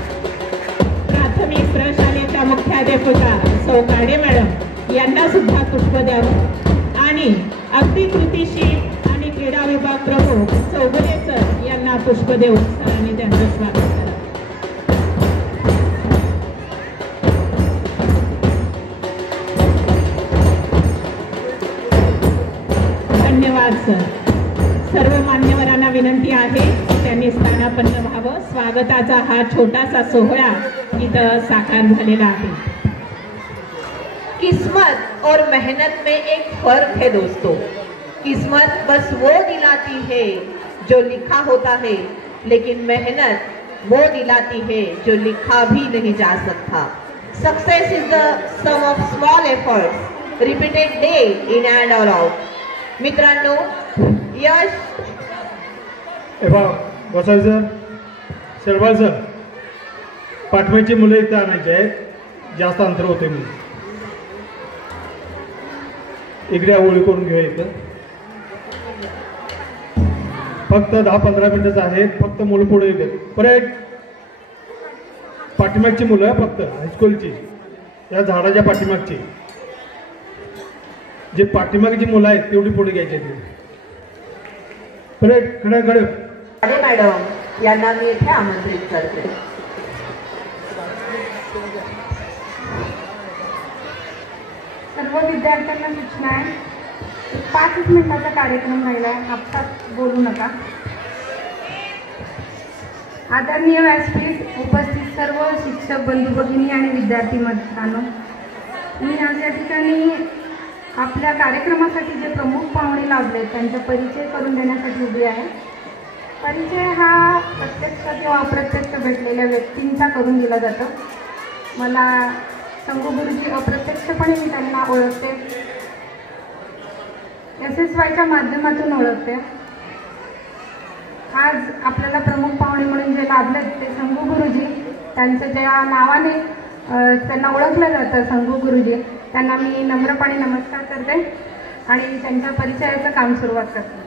प्राथमिक प्रशालेच्या मुख्याध्यापिका सौ काडे मॅडम यांना सुद्धा पुष्प द्यावं आणि अगदी कृतीशील आणि क्रीडा विभाग प्रमुख चौगुले सर यांना पुष्प देऊन सरांनी त्यांचं स्वागत करावं. धन्यवाद सर. सर्व मान्यवरांना विनंती आहे त्यांनी स्थानापन्न व्हावं. स्वागताचा हा छोटासा सोहळा इथं साकार झालेला आहे. किस्मत और मेहनत में एक फर्क है दोस्तों. किस्मत बस वो दिलाती है जो लिखा होता है, लेकिन मेहनत वो दिलाती है जो लिखा भी नहीं जा सकता. Success is the sum of small efforts repeated day in and all out. मित्रांनो, यश बसायचं शेरवाल सर, पाठवायची मुलं इथं आणायची आहेत. जास्त अंतर होते म्हणून इकडे ओळी करून घेऊया. इथं फक्त 10-15 मिनिटच आहेत. फक्त मुलं पुढे येतात. परत पाठीमागची मुलं फक्त हायस्कूलची, या झाडाच्या पाठीमागची जे पाठीमागची मुलं आहेत तेवढी पुढे घ्यायची. परत कडे मॅडम यांना मी इथे आमंत्रित करते. सर्व विद्यार्थ्यांना सूचना आहे, 5 मिनिटाचा कार्यक्रम राहिला आहे, आत्ताच बोलू नका. आदरणीय व्यासपीठ, उपस्थित सर्व शिक्षक बंधू भगिनी आणि विद्यार्थी मित्रांनो, मी आज या ठिकाणी आपल्या कार्यक्रमासाठी जे प्रमुख पाहुणे लाभले त्यांचा परिचय करून देण्यासाठी उभी आहे. परिचय हा प्रत्यक्ष किंवा अप्रत्यक्ष भेटलेल्या व्यक्तींचा करून दिला जातो. मला संगू गुरुजी अप्रत्यक्षपणे मी त्यांना ओळखते, SSYच्या माध्यमातून ओळखते. आज आपल्याला प्रमुख पाहुणे म्हणून जे लाभलेत ते संगू गुरुजी, त्यांचं ज्या नावाने त्यांना ओळखलं जातं संगू गुरुजी, त्यांना मी नम्रपणे नमस्कार करते आणि त्यांच्या परिचयाचं काम सुरुवात करते.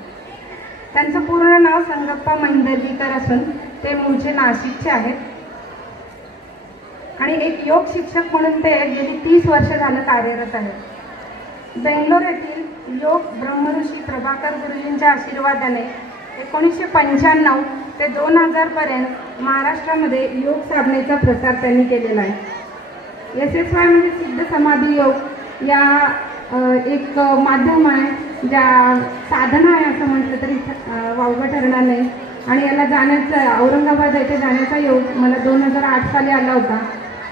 त्यांचं पूर्ण नाव संगप्पा महिंदरवीकर असून ते मूळचे नाशिकचे आहेत आणि एक योग शिक्षक म्हणून ते गेली 30 वर्ष झालं कार्यरत आहेत. बेंगलोर येथील योग ब्रह्मऋषी प्रभाकर गुरुजींच्या आशीर्वादाने 1995 ते 2000 पर्यंत महाराष्ट्रामध्ये योग साधनेचा प्रसार त्यांनी केलेला आहे. SSY म्हणजे सिद्ध समाधी योग या एक माध्यम आहे, ज्या साधना आहे असं म्हटलं तरी वावगं ठरणार नाही. आणि याला जाण्याचा, औरंगाबाद येथे जाण्याचा योग मला 2008 साली आला होता.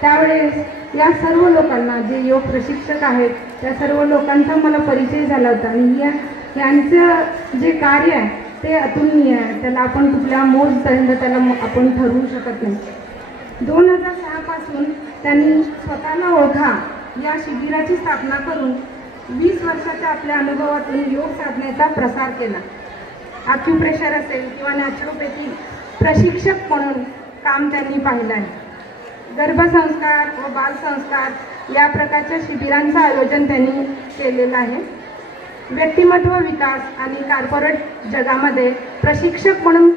त्यावेळेस या सर्व लोकांना, जे योग प्रशिक्षक आहेत त्या सर्व लोकांचा मला परिचय झाला होता आणि यांचं जे कार्य आहे ते अतुलनीय आहे. त्याला आपण कुठल्या मोजदंड त्याला आपण ठरवू शकत नाही. 2006 पासून त्यांनी स्वतःला ओळखा या शिबिराची स्थापना करून 20 वर्षाच्या आपल्या अनुभवातून योग साधनेचा प्रसार केला. ॲक्युप्रेशर असेल किंवा नॅचरोपॅथी प्रशिक्षक म्हणून काम त्यांनी पाहिलं आहे. गर्भसंस्कार व बालसंस्कार या प्रकारच्या शिबिरांचं आयोजन त्यांनी केलेलं आहे. व्यक्तिमत्व विकास आणि कॉर्पोरेट जगामध्ये प्रशिक्षक म्हणून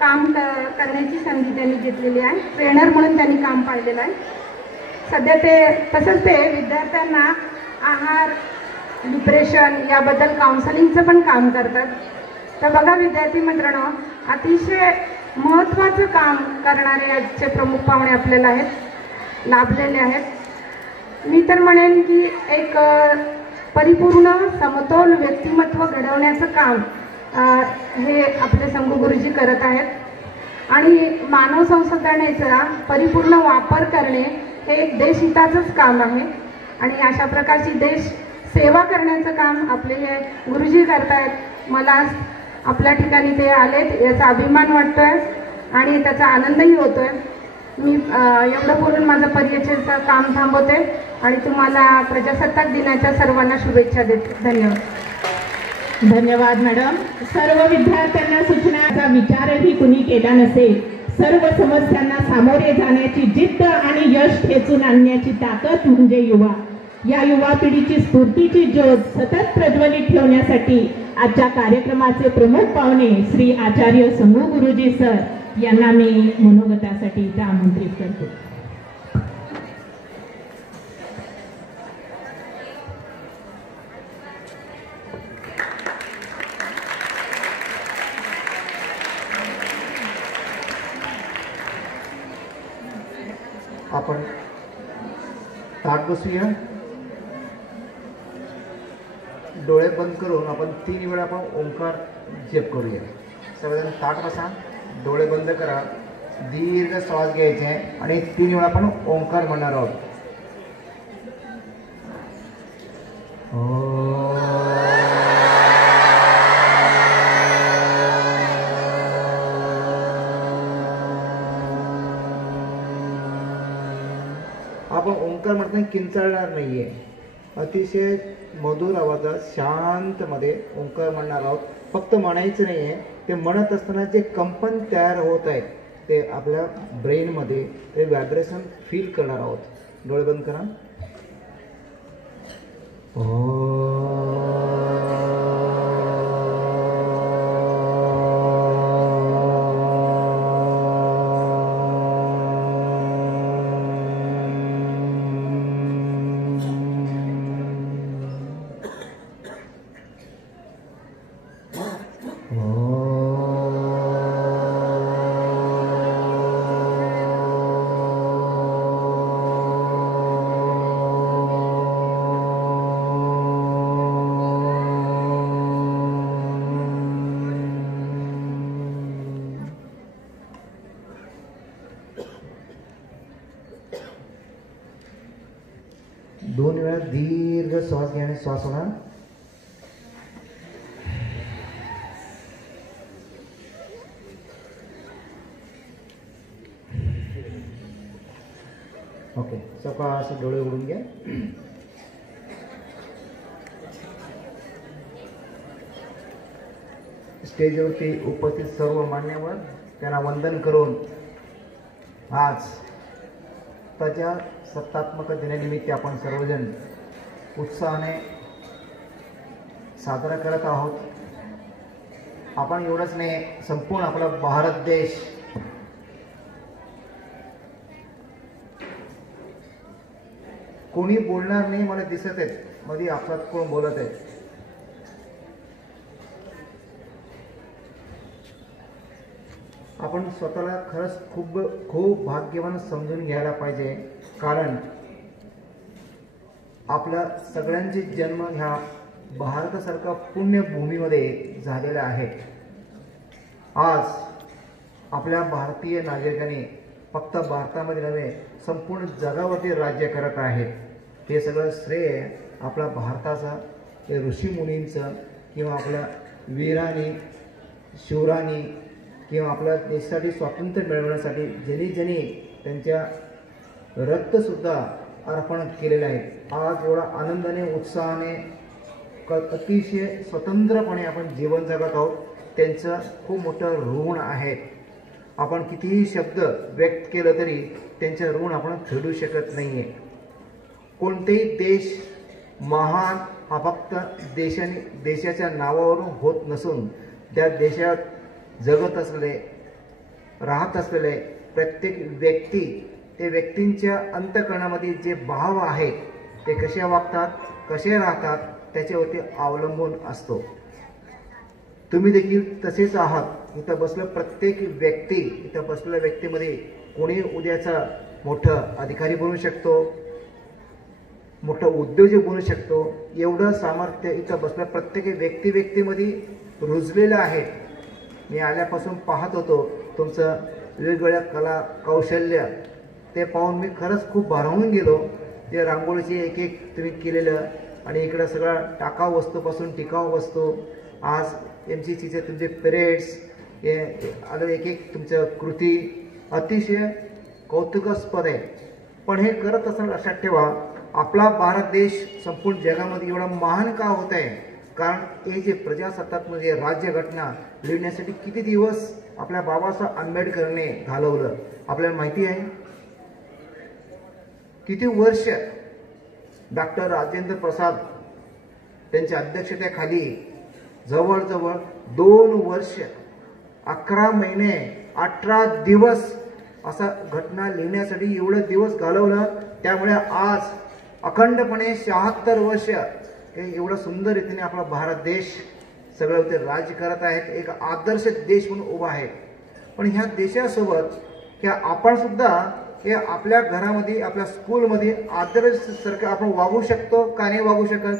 काम करण्याची संधी त्यांनी घेतलेली आहे. ट्रेनर म्हणून त्यांनी काम पाहिलेलं आहे. सध्या तसंच ते विद्यार्थ्यांना आहार, डिप्रेशन याबद्दल काउन्सलिंगचं पण काम करतात. तर बघा विद्यार्थी मित्रांनो, अतिशय महत्त्वाचं काम करणारे आजचे प्रमुख पाहुणे आपल्याला लाभलेले आहेत. मी तर म्हणेन की एक परिपूर्ण समतोल व्यक्तिमत्व घडवण्याचं काम हे आपले संगू गुरुजी करत आहेत आणि मानव संसाधनाचा परिपूर्ण वापर करणे हे एक देशहिताचंच काम आहे आणि अशा प्रकारची देश सेवा करण्याचं काम आपले हे गुरुजी करतायत. मला आपल्या ठिकाणी ते आलेत याचा अभिमान वाटतोय आणि त्याचा आनंदही होतोय. मी एवढं बोलून माझं परिचयाचं काम थांबवते आणि तुम्हाला प्रजासत्ताक दिनाच्या सर्वांना शुभेच्छा देते. धन्यवाद. धन्यवाद मॅडम. सर्व विद्यार्थ्यांना सूचनाचा विचारही कुणी केला नसेल. सर्व समस्यांना सामोरे जाण्याची जिद्द आणि यश ठेचून आणण्याची ताकद म्हणजे युवा. या युवा पिढीची स्फूर्तीची ज्योत सतत प्रज्वलित ठेवण्यासाठी आजच्या कार्यक्रमाचे प्रमुख पाहुणे श्री आचार्य संगू गुरुजी सर यांना मी मनोगतासाठी इथे आमंत्रित करतो. आपण ताट बसूया. डोळे बंद करून आपण 3 वेळा आपण ओंकार जप करूया. सगळेजण ताट बसा, डोळे बंद करा, दीर्घ श्वास घ्यायचे आणि 3 वेळा आपण ओंकार म्हणणार आहोत. आपण ओंकार म्हटलं किंचाळणार नाहीये, अतिशय मधुर आवाजात शांतमध्ये ओंकार म्हणणार आहोत. फक्त म्हणायचं नाहीये, ते म्हणत असताना जे कंपन तयार होत आहे ते आपल्या ब्रेनमध्ये ते व्हायब्रेशन फील करणार आहोत. डोळे बंद करा. दोन वेळा दीर्घ श्वास घ्या आणि श्वास सोडा. ओके, सावकाश डोळे उघडून घ्या. स्टेजवरती उपस्थित सर्व मान्यवर त्यांना वंदन करून आज प्रजासत्तात्मक दिनानिमित्त आपण सर्वजण उत्साहाने साजरा करत आहोत. आपण एवढंच नाही, संपूर्ण आपला भारत देश कोणी बोलणार नाही मला दिसत आहे, मध्ये आपल्यात कोण बोलत आहे. आपण स्वतःला खरंच खूप खूप भाग्यवान समजून घ्यायला पाहिजे, कारण आपल्या सगळ्यांचे जन्म ह्या भारतासारख्या पुण्यभूमीमध्ये झालेला आहे. आज आपल्या भारतीय नागरिकांनी फक्त भारतामध्ये नव्हे संपूर्ण जगावरती राज्य करत आहेत. हे सगळं श्रेय आपल्या भारताचं, हे ऋषीमुनींचं किंवा आपल्या वीरांनी शूरांनी किंवा आपल्या देशासाठी स्वातंत्र्य मिळवण्यासाठी ज्यांनी ज्यांनी त्यांच्या रक्तसुद्धा अर्पण केलेलं आहे. आज एवढा आनंदाने उत्साहाने अतिशय स्वतंत्रपणे आपण जीवन जगत आहोत, त्यांचं खूप मोठं ऋण आहे. आपण कितीही शब्द व्यक्त केलं तरी त्यांचं ऋण आपण फेडू शकत नाही आहे. कोणतेही देश महान हा फक्त देशाच्या नावावरून होत नसून त्या देशात जगत असलेले राहत असलेले प्रत्येक व्यक्ती, ते व्यक्तींच्या अंतःकरणामध्ये जे भाव आहेत ते कसे वागतात, कसे राहतात त्याच्यावरती अवलंबून असतो. तुम्ही देखील तसेच आहात. इथं बसलं प्रत्येक व्यक्ती, इथं बसलेल्या व्यक्तीमध्ये कोणी उद्याचा मोठं अधिकारी बनू शकतो, मोठं उद्योजक बनू शकतो. एवढं सामर्थ्य इथं बसल्या प्रत्येक व्यक्तीमध्ये रुजलेलं आहे. मी आल्यापासून पाहत होतो तुमचं वेगवेगळ्या कला कौशल्य, ते पाहून मी खरंच खूप भारावून गेलो. जे रांगोळीचे एक एक तुम्ही केलेलं आणि इकडं सगळं टाकाऊ वस्तूपासून टिकाऊ वस्तू, आज MCCचे तुमचे पिरियड्स, हे आलं एक एक तुमच्या कृती अतिशय कौतुकास्पद आहे. पण हे करत असताना लक्षात ठेवा, आपला भारत देश संपूर्ण जगामध्ये एवढा महान का होत आहे? कारण हे जे प्रजासत्ताक म्हणजे राज्यघटना लिहिण्यासाठी किती दिवस आपल्या बाबासाहेब आंबेडकरने घालवलं आपल्याला माहिती आहे? किती वर्ष डॉक्टर राजेंद्र प्रसाद त्यांच्या अध्यक्षतेखाली जवळजवळ 2 वर्ष 11 महिने 18 दिवस असा घटना लिहिण्यासाठी एवढे दिवस घालवलं. त्यामुळे आज अखंडपणे 76 वर्ष एवढा सुंदर रीतीने आपला भारत देश सगळे होते राज्य करत आहेत. एक आदर्श देश म्हणून उभा आहे. पण ह्या देशासोबत आपण सुद्धा हे आपल्या घरामध्ये आपल्या स्कूलमध्ये आदर्श सारखं आपण वागू शकतो का नाही वागू शकत?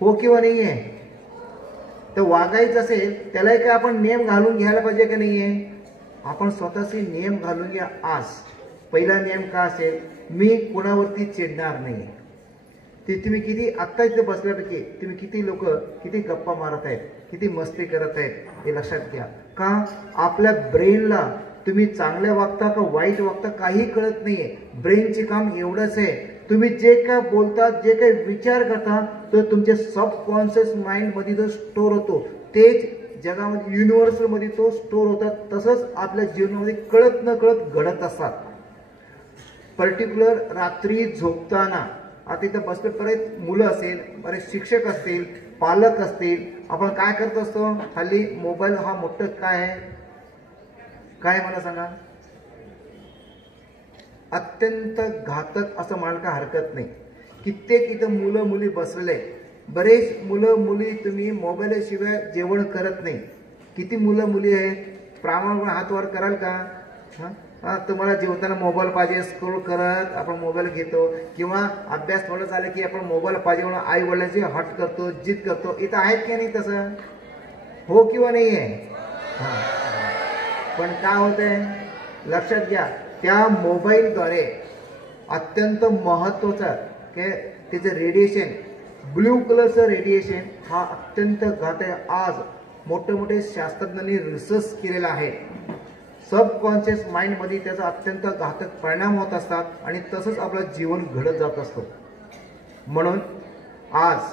हो किंवा नाही आहे? तर वागायचं असेल त्यालाही काय आपण नियम घालून घ्यायला पाहिजे का नाही आहे? आपण स्वतःचे नियम घालून घ्या. आज पहिला नियम का असेल, मी कोणावरती चिडणार नाही. ते तुम्ही किती आत्ता इथे बसल्यापैकी तुम्ही किती लोक किती गप्पा मारत आहेत, किती मस्ती करत आहेत हे लक्षात घ्या. का? आपल्या ब्रेनला तुम्ही चांगल्या वागता का वाईट वागता काही कळत नाहीये. ब्रेनचे काम एवढंच आहे, तुम्ही जे काय बोलता जे काही विचार करता तो तुमच्या सबकॉन्शियस माइंडमध्ये जो स्टोर होतो तेच जगामध्ये युनिव्हर्सलमध्ये तो स्टोर होतात. तसंच आपल्या जीवनामध्ये कळत न कळत घडत असतात. पर्टिक्युलर रात्री झोपताना आता इथं बसले बरेच मुलं असेल, बरेच शिक्षक असतील, पालक असतील, आपण काय करत असतो? हल्ली मोबाईल हा मोठं काय आहे? काय मला सांगा? अत्यंत घातक असं म्हणायला काय हरकत नाही. कित्येक इथं मुलं मुली बसलेले, बरेच मुलं मुली तुम्ही मोबाईलशिवाय जेवण करत नाही. किती मुलं मुली आहेत? प्रामाणिक हात वर कराल का? तुम्हाला जेवताना मोबाईल पाहिजे, स्क्रोल करत आपण मोबाईल घेतो, किंवा अभ्यास थोडं झालं की आपण मोबाईल पाहिजे म्हणून आई वडिलांची हट करतो, जिद करतो. इथं आहेत की नाही तसं? हो किंवा नाही आहे? पण काय होतंय लक्षात घ्या, त्या मोबाईलद्वारे अत्यंत महत्त्वाचं की त्याचं रेडिएशन, ब्ल्यू कलरचं रेडिएशन हा अत्यंत घातक आहे. आज मोठे मोठे शास्त्रज्ञांनी रिसर्च केलेला आहे. सबकॉन्शियस माइंडमध्ये त्याचा अत्यंत घातक परिणाम होत असतात आणि तसंच आपलं जीवन घडत जात असतं. म्हणून आज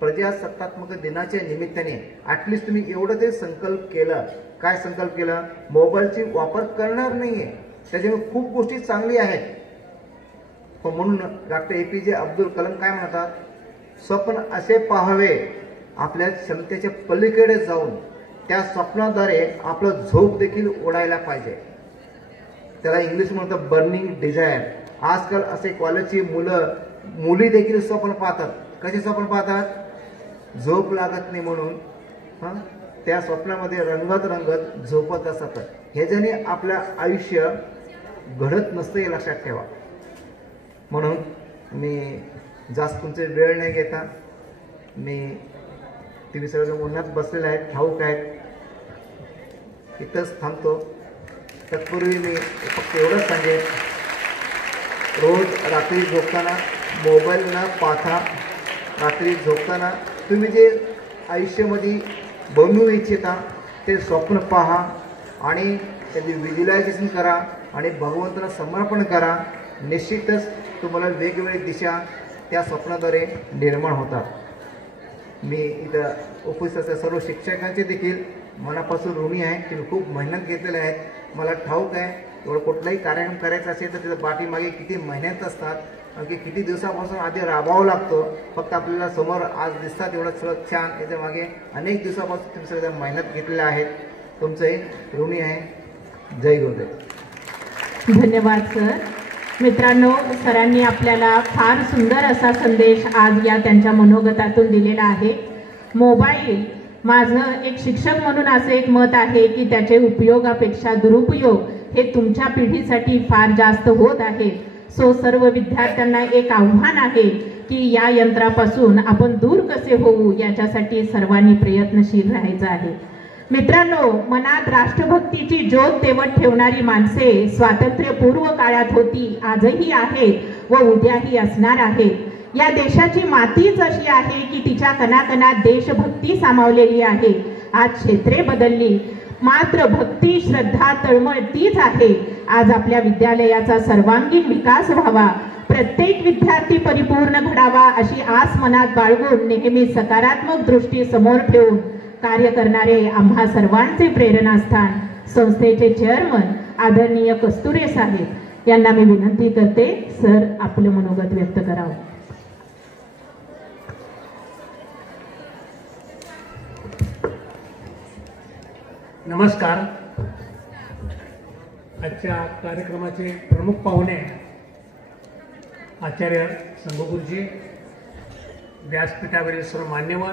प्रजासत्तात्मक दिनाच्या निमित्ताने ॲटलिस्ट तुम्ही एवढं तरी संकल्प केलं. काय संकल्प केला? मोबाईलची वापर करणार नाहीये. त्याच्यामुळे खूप गोष्टी चांगली आहेत. पण म्हणून डॉक्टर APJ अब्दुल कलाम काय म्हणतात? स्वप्न असे पाहावे आपल्या क्षमतेच्या पलीकडे जाऊन त्या स्वप्नाद्वारे आपलं झोप देखील ओढायला पाहिजे. त्याला इंग्लिश म्हणतात बर्निंग डिझायर. आजकाल असे कॉलेजची मुलं मुली देखील स्वप्न पाहतात. कसे स्वप्न पाहतात? झोप लागत नाही म्हणून त्या स्वप्नामध्ये रंगत रंगत झोपत असतात. ह्याच्याने आपलं आयुष्य घडत नसतं हे लक्षात ठेवा. म्हणून मी जास्त तुमचे वेळ नाही घेता, मी तुम्ही सगळे उन्हात बसलेले आहेत, ठाऊक आहेत, इथंच थांबतो. तत्पूर्वी मी फक्त एवढंच सांगेन, रोज रात्री झोपताना मोबाईल न पाहता रात्री झोपताना तुम्ही जे आयुष्यामध्ये बनवू इच्छिता ते स्वप्न पहा आणि त्याची व्हिज्युलायझेशन करा आणि भगवंताला समर्पण करा. निश्चितच तुम्हाला वेगवेगळी दिशा त्या स्वप्नाद्वारे निर्माण होतात. मी इथं उपस्थित असलेल्या सर्व शिक्षकांचे देखील मनापासून ऋणी आहे. तुम्ही खूप मेहनत घेतलेल्या आहेत. मला ठाऊक आहे एवढं कुठलाही कार्यक्रम करायचा असेल तर त्याच्या पाठीमागे किती मेहनत असतात, आणखी किती दिवसापासून आधी राबावं लागतो. फक्त आपल्याला समोर आज दिसतात एवढं सगळं छान, त्याच्या मागे अनेक दिवसापासून तुम्ही सगळ्या मेहनत घेतलेल्या आहेत. तुमचंही ऋणी आहे. जय गुरुदेव. धन्यवाद सर. मित्रांनो, सरांनी आपल्याला फार सुंदर असा संदेश आज या त्यांच्या मनोगतातून दिलेला आहे. मोबाईल, माझं एक शिक्षक म्हणून असं एक मत आहे की त्याचे उपयोगापेक्षा दुरुपयोग हे तुमच्या पिढीसाठी फार जास्त होत आहे. सो सर्व विद्यार्थ्यांना एक आव्हान आहे की या यंत्रापासून आपण दूर कसे होऊ याच्यासाठी सर्वांनी प्रयत्नशील राहायचं आहे. मित्रांनो, मनात राष्ट्रभक्तीची ज्योत तेवत ठेवणारी माणसे स्वातंत्र्यपूर्व काळात होती, आजही आहेत व उद्याही असणार आहेत. या देशाची मातीच अशी आहे की तिच्या कणाकणात देशभक्ती सामावलेली आहे. आज क्षेत्रे बदलली मात्र भक्ती श्रद्धा तळमळ तीच आहे. आज आपल्या विद्यालयाचा सर्वांगीण विकास व्हावा, प्रत्येक विद्यार्थी परिपूर्ण घडावा अशी आस मनात बाळगून नेहमी सकारात्मक दृष्टी समोर ठेवून कार्य करणारे आम्हा सर्वांचे प्रेरणास्थान संस्थेचे चेअरमन आदरणीय कस्तुरे साहेब यांना मी विनंती करते, सर आपलं मनोगत व्यक्त करावं. नमस्कार. आजच्या कार्यक्रमाचे प्रमुख पाहुणे आचार्य संघगुरुजी, व्यासपीठावरील सर्व मान्यवर,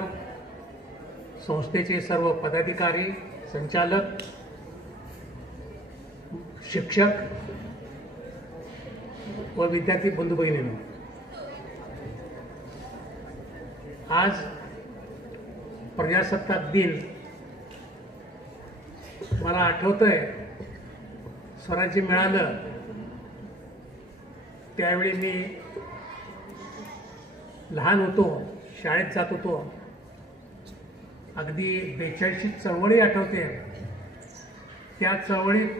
संस्थेचे सर्व पदाधिकारी, संचालक, शिक्षक व विद्यार्थी बंधू भगिनींनो, आज प्रजासत्ताक दिन मला आठवतंय, स्वराज्य मिळालं त्यावेळी मी लहान होतो, शाळेत जात होतो. अगदी 42ची चळवळी आठवते. त्या चळवळीत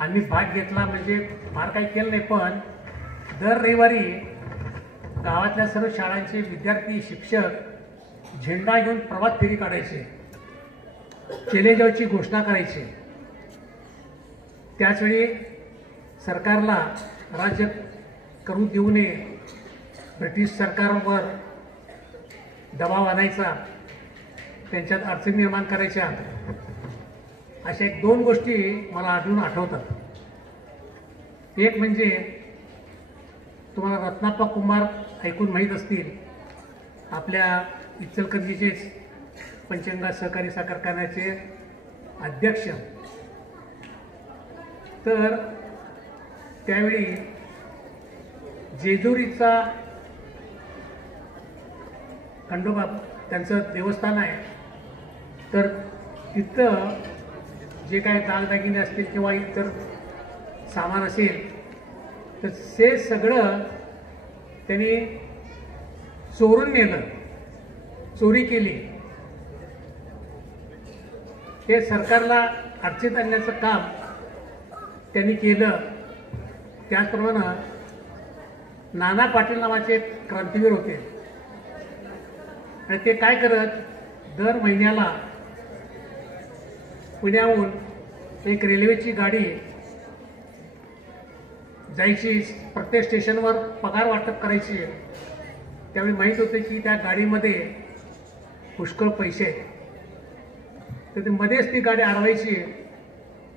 आम्ही भाग घेतला, म्हणजे फार काही केलं नाही, पण दर रविवारी गावातल्या सर्व शाळांचे विद्यार्थी शिक्षक झेंडा घेऊन प्रभात फेरी काढायचे, चलेजावची घोषणा करायची. त्याचवेळी सरकारला राज्य करू देऊ नये, ब्रिटिश सरकारवर दबाव आणायचा, त्यांच्यात अडचणी निर्माण करायच्या. अशा एक दोन गोष्टी मला अजून आठवतात. एक म्हणजे तुम्हाला रत्नाप्पा कुंभार ऐकून माहीत असतील, आपल्या इचलकरंजीचेच पंचगंगा सहकारी साखर कारखान्याचे अध्यक्ष. तर त्यावेळी जेजुरीचा खंडोबा त्यांचं देवस्थान आहे, तर तिथं जे काही दागदागिने असतील किंवा इतर सामान असेल तर ते सगळं त्यांनी चोरून नेलं, चोरी केली. हे सरकारला अडचणीत आणण्याचं काम त्यांनी केलं. त्याचप्रमाणे नाना पाटील नावाचे एक क्रांतिवीर होते आणि ते काय करत, दर महिन्याला पुण्याहून एक रेल्वेची गाडी जायची, प्रत्येक स्टेशनवर पगार वाटप करायची. त्यावेळी माहीत होते की त्या गाडीमध्ये पुष्कळ पैसे आहेत, तर ते मध्येच ती गाडी अडवायची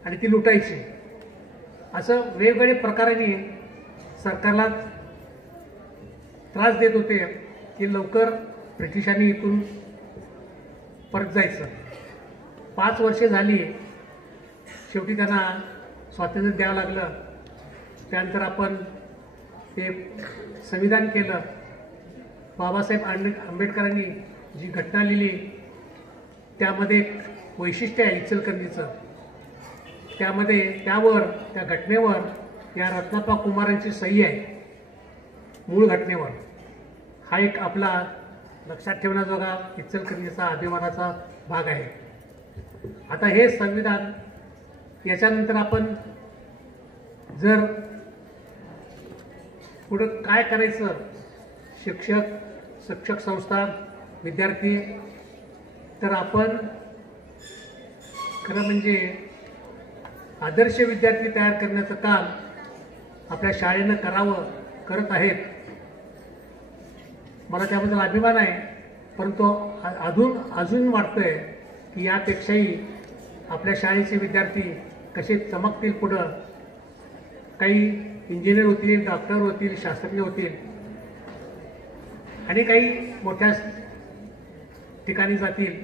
आणि ती लुटायची. असं वेगवेगळ्या प्रकाराने सरकारला त्रास देत होते की लवकर ब्रिटिशांनी इथून परत जायचं. 5 वर्षे झाली, शेवटी त्यांना स्वातंत्र्य द्यावं लागलं. त्यानंतर आपण ते संविधान केलं. बाबासाहेब आंबेडकरांनी जी घटना लिहिली त्यामध्ये एक वैशिष्ट्य आहे इचलकरंजीचं. त्यामध्ये त्या घटनेवर या रत्नाप्पा कुंभारांची सही आहे, मूळ घटनेवर. हा एक आपला लक्षात ठेवण्याजोगा इचलकरंजीचा अभिमानाचा भाग आहे. आता हे संविधान, याच्यानंतर आपण जर पुढं काय करायचं, शिक्षक संस्था, विद्यार्थी, तर आपण खरं म्हणजे आदर्श विद्यार्थी तयार करण्याचं काम आपल्या शाळेनं करावं, करत आहेत. मला त्याबद्दल अभिमान आहे. परंतु अजून वाटतंय की यापेक्षाही आपल्या शाळेचे विद्यार्थी कसे चमकतील पुढं. काही इंजिनियर होतील, डॉक्टर होतील, शास्त्रज्ञ होतील आणि काही मोठ्या ठिकाणी जातील.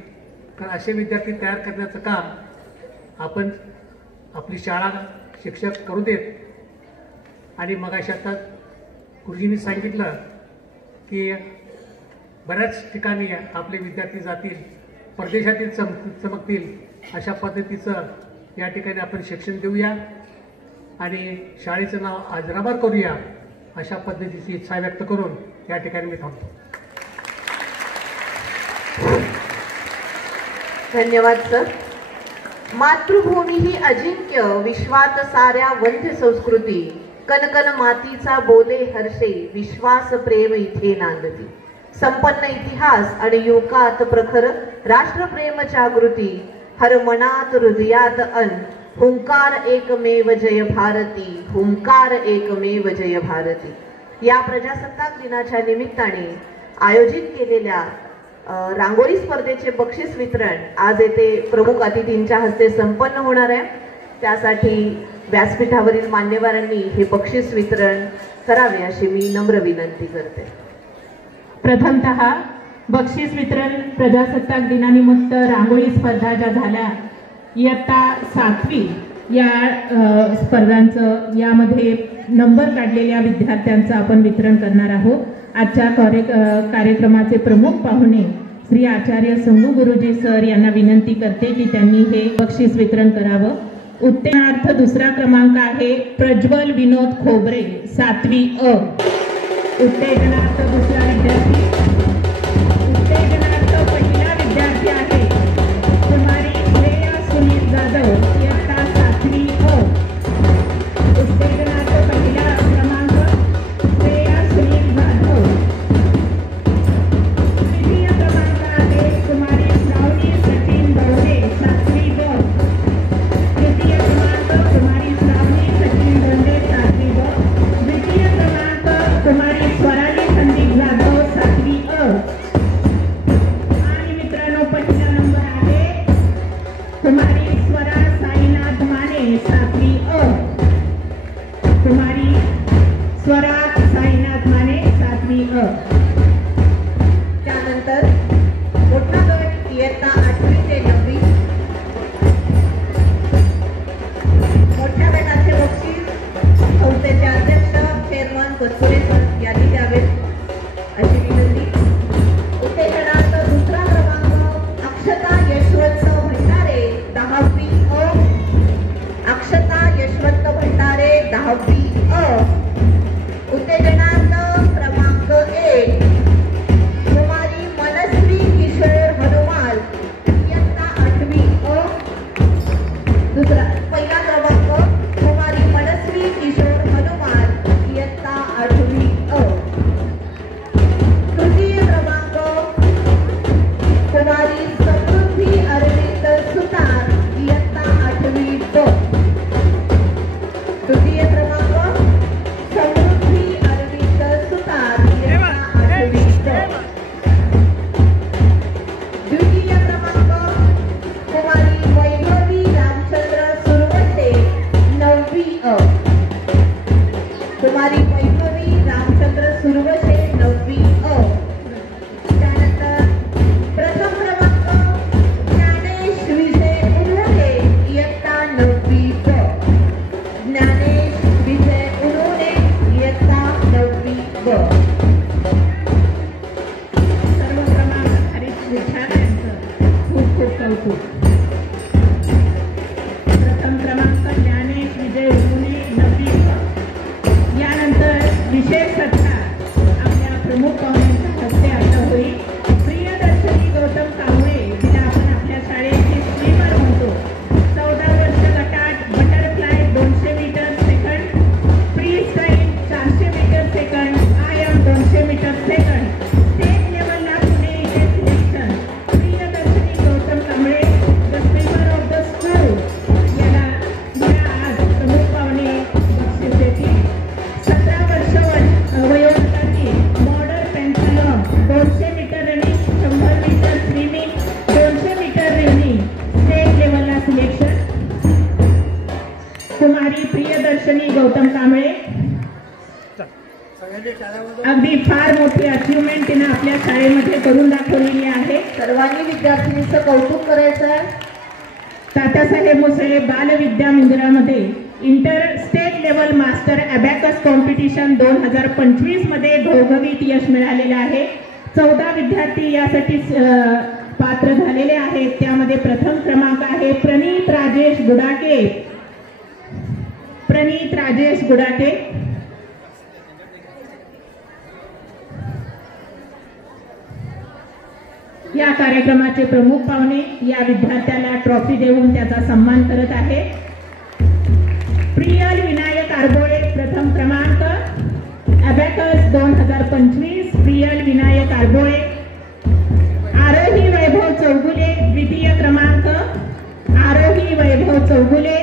तर असे विद्यार्थी तयार करण्याचं काम आपण, आपली शाळा, शिक्षक करू देत. आणि मगाशी आता गुरुजींनी सांगितलं की बऱ्याच ठिकाणी आपले विद्यार्थी जातील, परदेशातील चमकतील. अशा पद्धतीचं या ठिकाणी आपण शिक्षण देऊया आणि शाळेचं नाव आजरामर करूया, अशा पद्धतीची इच्छा व्यक्त करून या ठिकाणी मी थांबतो. धन्यवाद सर. मातृभूमी ही अजिंक्य विश्वात साऱ्या वंध्य संस्कृती, कनकन मातीचा बोले हर्षे, विश्वास प्रेम इथे नांदती. संपन्न इतिहास आणि युगात प्रखर राष्ट्रप्रेम जागृती, हर मनात हृदयात अन हुंकार एकमेव जय भारती, हुंकार एकमेव जय भारती. या प्रजासत्ताक दिनाच्या निमित्ताने आयोजित केलेल्या रांगोळी स्पर्धेचे बक्षीस वितरण आज येथे प्रमुख अतिथींच्या हस्ते संपन्न होणार आहे. त्यासाठी व्यासपीठावरील मान्यवरांनी हे बक्षीस वितरण करावे अशी मी नम्र विनंती करते. प्रथमतः बक्षीस वितरण प्रजासत्ताक दिनानिमित्त रांगोळी स्पर्धा ज्या झाल्या, इयत्ता 7वी या स्पर्धांचं यामध्ये नंबर काढलेल्या विद्यार्थ्यांचं आपण वितरण करणार आहोत. आजच्या कार्यक्रमाचे प्रमुख पाहुणे श्री आचार्य संगू गुरुजी सर यांना विनंती करते की त्यांनी हे बक्षीस वितरण करावं. उत्तेजनार्थ दुसरा क्रमांक आहे प्रज्वल विनोद खोबरे 7वी अ. उत्तेजनार्थ दुसरा विद्यार्थी. उत्तेजनार्थ पहिला विद्यार्थी आहे कुमारी श्रेया सुनील जाधव इयत्ता 7वी अ. उत्तेजनार्थ पहिला क्रमांक श्रेया सुनील जाधव. द्वितीय क्रमांक आहे कुमारी श्रावणी सचिन दौरे 7वी ब. तृतीय क्रमांक कुमारी श्रावणी सचिन दौरे 7वी ब. द्वितीय क्रमांक कुमारी स्वराली संदीप जाधव 7वी अ. आणि मित्रांनो पहिला नंबर आहे कुमारी स्वरा साईनाथ माने 7वी अ. कुमारी स्वरा साईनाथ माने 7वी अ. त्यानंतर मोठा गट इयत्ता 8वी ते 9वी. मोठ्या गटाचे बक्षीस संस्थेचे अध्यक्ष चेअरमन कस्तुरे सर यांनी द्यावेत अशी विनंती. उत्तेजनार्थ दुसरा क्रमांक अक्षता यशवंत भंडारे 10वी अ. अक्षता यशवंत भंडारे 10वी अ. उत्तेजनार्थ क्रमांक 1 कुमारी मनस्वी किशोर हनुमाल इयत्ता 8वी अ. दुसरा पहिला क्रमांक कुमारी मनस्वी किशोर हनुमाल इयत्ता 8वी अ. तृतीय क्रमांक कुमारी समृद्धी अरविंद सुतार इयत्ता 8वी ब. तृतीय क्रमांक समृद्धी अरविंद सुतार इयत्ता 8वी ब. द्वितीय क्रमांक कुमारी वैभवी रामचंद्र सुरवटे 9वी अ. कुमारी वैभवी रामचंद्र सुरवटे 9वी अ. त्यानंतर प्रथम क्रमांक ज्ञानेश विजय उन्होने इयत्ता 9वी ब. ज्ञानेश विजय उन्होने इयत्ता 9वी ब. सर्व क्रमांक धारित विद्यार्थ्यांचं खूप खूप कौतुक. प्रथम क्रमांक ज्ञानेश विजय उन्होने 9वी ब. यानंतर विशेष सत्कार आपल्या प्रमुख पाहुण्यांच्या हस्ते आता होईल. प्रियदर्शनी गौतम कांबळे जिला आपण आपल्या शाळेची स्विमर म्हणतो. 14 वर्ष गटात butterfly 200 metre second, free style 400 metre second, IM 200 metre second, state लेवलला पुणे इथे selection. Priyadarshani Gautam Kamble the swimmer of the school याला आज प्रमुख पाहुणे बक्षीस देतील. 17 वर्ष वयोगटातील modern pentathlon 200 metre running, 100 metre swimming, 200 metre running, state लेवलला सिलेक्शन. कुमारी प्रियदर्शनी गौतम कांबळे अगदी फार मोठी अचिव्हमेंट तिने आपल्या शाळेमध्ये करून दाखवलेली आहे. सर्वांनी विद्यार्थिनीचं कौतुक करायचं आहे. तात्यासाहेब मुसळे बाल विद्या मंदिरामध्ये inter state level master abacus competition 2025 मध्ये घवघवीत यश मिळालेलं आहे. 14 विद्यार्थी यासाठी पात्र झालेले आहेत. त्यामध्ये प्रथम क्रमांक आहे प्रणीत राजेश गुडाके. प्रणीत राजेश गुडाके. या कार्यक्रमाचे प्रमुख पाहुणे या विद्यार्थ्याला ट्रॉफी देऊन त्याचा सन्मान करत आहे. प्रियल विनायक आरबोळे प्रथम क्रमांक, अबॅकस 2025. प्रियल विनायक आरबोळे. आरोही वैभव चौगुले द्वितीय क्रमांक, आरोही वैभव चौगुले.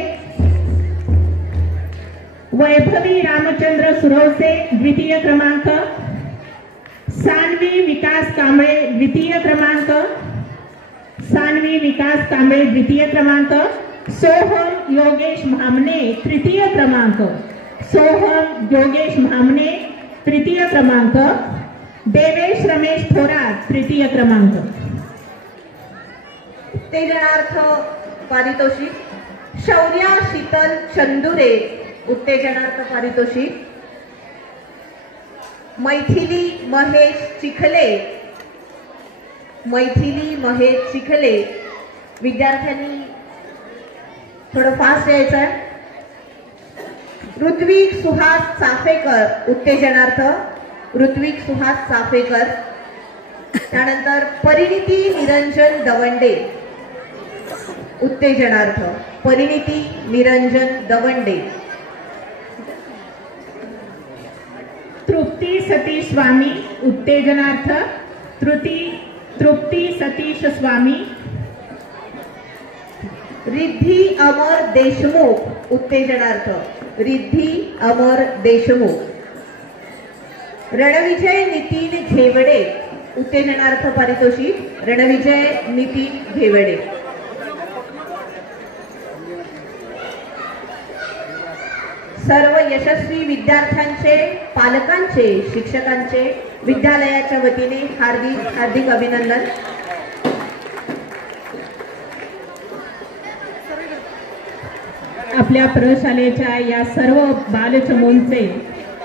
वैभवी रामचंद्र सुरवसे द्वितीय क्रमांक. सान्वी विकास कांबळे द्वितीय क्रमांक, सान्वी विकास कांबळे द्वितीय क्रमांक. सोहम योगेश म्हामणे तृतीय क्रमांक, सोहम योगेश म्हामणे तृतीय क्रमांक. देवेश रमेश थोरात तृतीय क्रमांक. उत्तेजनार्थ पारितोषिक. शौर्या शीतल चंदुरे उत्तेजनार्थ पारितोषिक. मैथिली महेश चिखले, मैथिली महेश चिखले. विद्यार्थ्यांनी थोडं फास्ट यायचं आहे. ऋत्विक सुहास चाफेकर उत्तेजनार्थ, ऋत्विक सुहास चाफेकर. त्यानंतर परिणिती निरंजन दवंडे उत्तेजनार्थ, परिणिती निरंजन दवंडे. तृप्ती सतीश स्वामी उत्तेजनार्थ, तृप्ती सतीश स्वामी. रिद्धी अमर देशमुख उत्तेजनार्थ, रिद्धी अमर देशमुख. रणविजय नितीन घेवडे उत्तेजनार्थ पारितोषिक, रणविजय नितीन घेवडे. सर्व यशस्वी विद्यार्थ्यांचे, पालकांचे, शिक्षकांचे विद्यालयाच्या वतीने हार्दिक हार्दिक अभिनंदन. आपल्या प्रशालेच्या या सर्व बालचमूंचे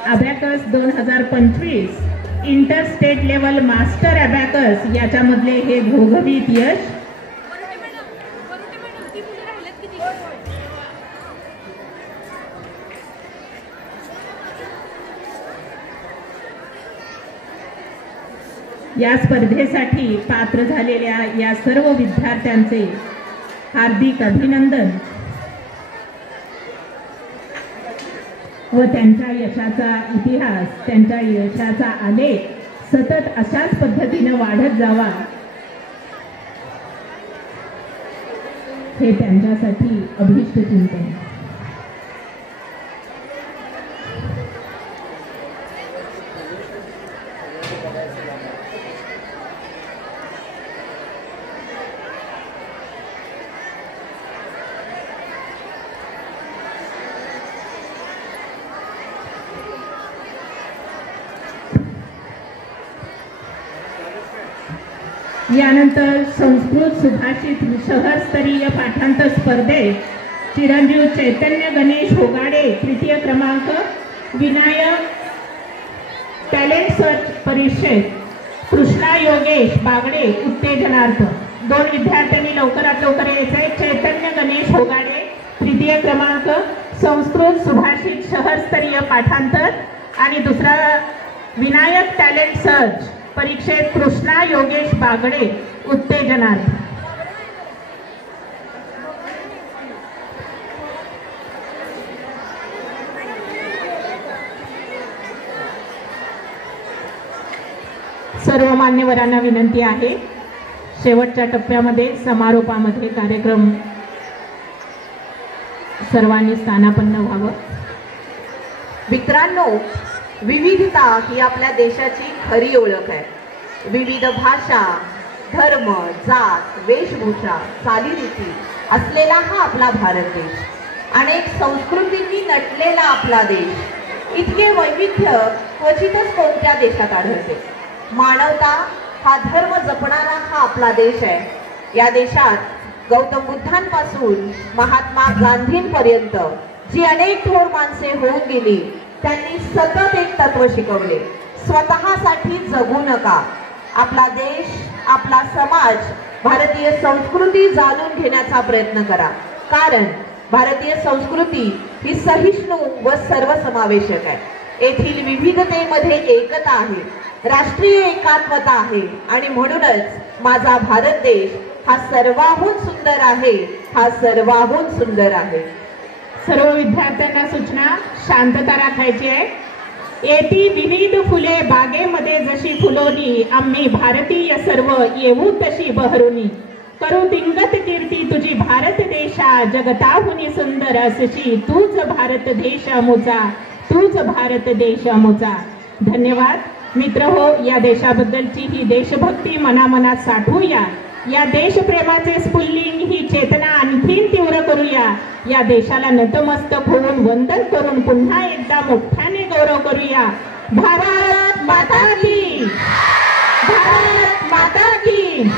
abacus 2025 inter state level master abacus याच्यामधले हे घवघवीत यश. या स्पर्धेसाठी पात्र झालेल्या या सर्व विद्यार्थ्यांचे हार्दिक अभिनंदन व त्यांच्या यशाचा इतिहास, त्यांच्या यशाचा आलेख सतत अशाच पद्धतीने वाढत जावा हे त्यांच्यासाठी अभिष्ट चिंतन. यानंतर संस्कृत सुभाषित शहरस्तरीय पाठांतर स्पर्धेत चिरंजीव चैतन्य गणेश होगाडे तृतीय क्रमांक, विनायक टॅलेंट सर्च परीक्षेत कृष्णा योगेश बागडे उत्तेजनार्थ. 2 विद्यार्थ्यांनी लवकरात लवकर यायचे. चैतन्य गणेश होगाडे तृतीय क्रमांक, संस्कृत सुभाषित शहरस्तरीय पाठांतर, आणि दुसरा विनायक टॅलेंट सर्च परीक्षेत कृष्णा योगेश बागडे उत्तेजनार्थ. सर्व मान्यवरांना विनंती आहे, शेवटच्या टप्प्यामध्ये समारोपामध्ये कार्यक्रम सर्वांनी स्थानापन्न व्हावं. मित्रांनो, विविधता ही आपल्या देशाची खरी ओळख आहे. विविध भाषा, धर्म, जात, वेशभूषा, चालीरीती असलेला हा आपला भारत देश, अनेक संस्कृतींनी नटलेला आपला देश. इतके वैविध्य क्वचितच कोणत्या देशात आढळते. मानवता हा धर्म जपणारा हा आपला देश आहे. या देशात गौतम बुद्धांपासून महात्मा गांधींपर्यंत जी अनेक थोर माणसे होऊन गेली, त्यांनी सतत एक तत्व शिकवले, स्वतःसाठी जगू नका. आपला देश, आपला समाज, भारतीय संस्कृती जाणून घेण्याचा प्रयत्न करा. कारण भारतीय संस्कृती ही सहिष्णू व सर्वसमावेशक आहे. येथील विविधतेमध्ये एकता आहे. राष्ट्रीय एकात्मता आहे आणि म्हणूनच माझा भारत देश हा सर्वाहून सुंदर आहे, हा सर्वाहून सुंदर आहे. सर्व विद्यार्थ्यांना सूचना, शांतता राखायची आहे. येती विविध फुले बागेमध्ये जशी फुलोनी, आम्ही भारतीय सर्व येऊ तशी बहरुनी. करू दिंगत कीर्ती तुझी भारत देशा, जगताहुनी सुंदर असशी तूच भारत देश अमुचा, तूच भारत देश अमुचा. धन्यवाद मित्र हो. या देशाबद्दलची ही देशभक्ती मनामनात साठवूया. या देशप्रेमाचे स्फुल्लिंग ही चेतना आणखीन तीव्र करूया. या देशाला नतमस्तक होऊन वंदन करून पुन्हा एकदा मोठ्याने गौरव करूया. भारत माता की, भारत माता की.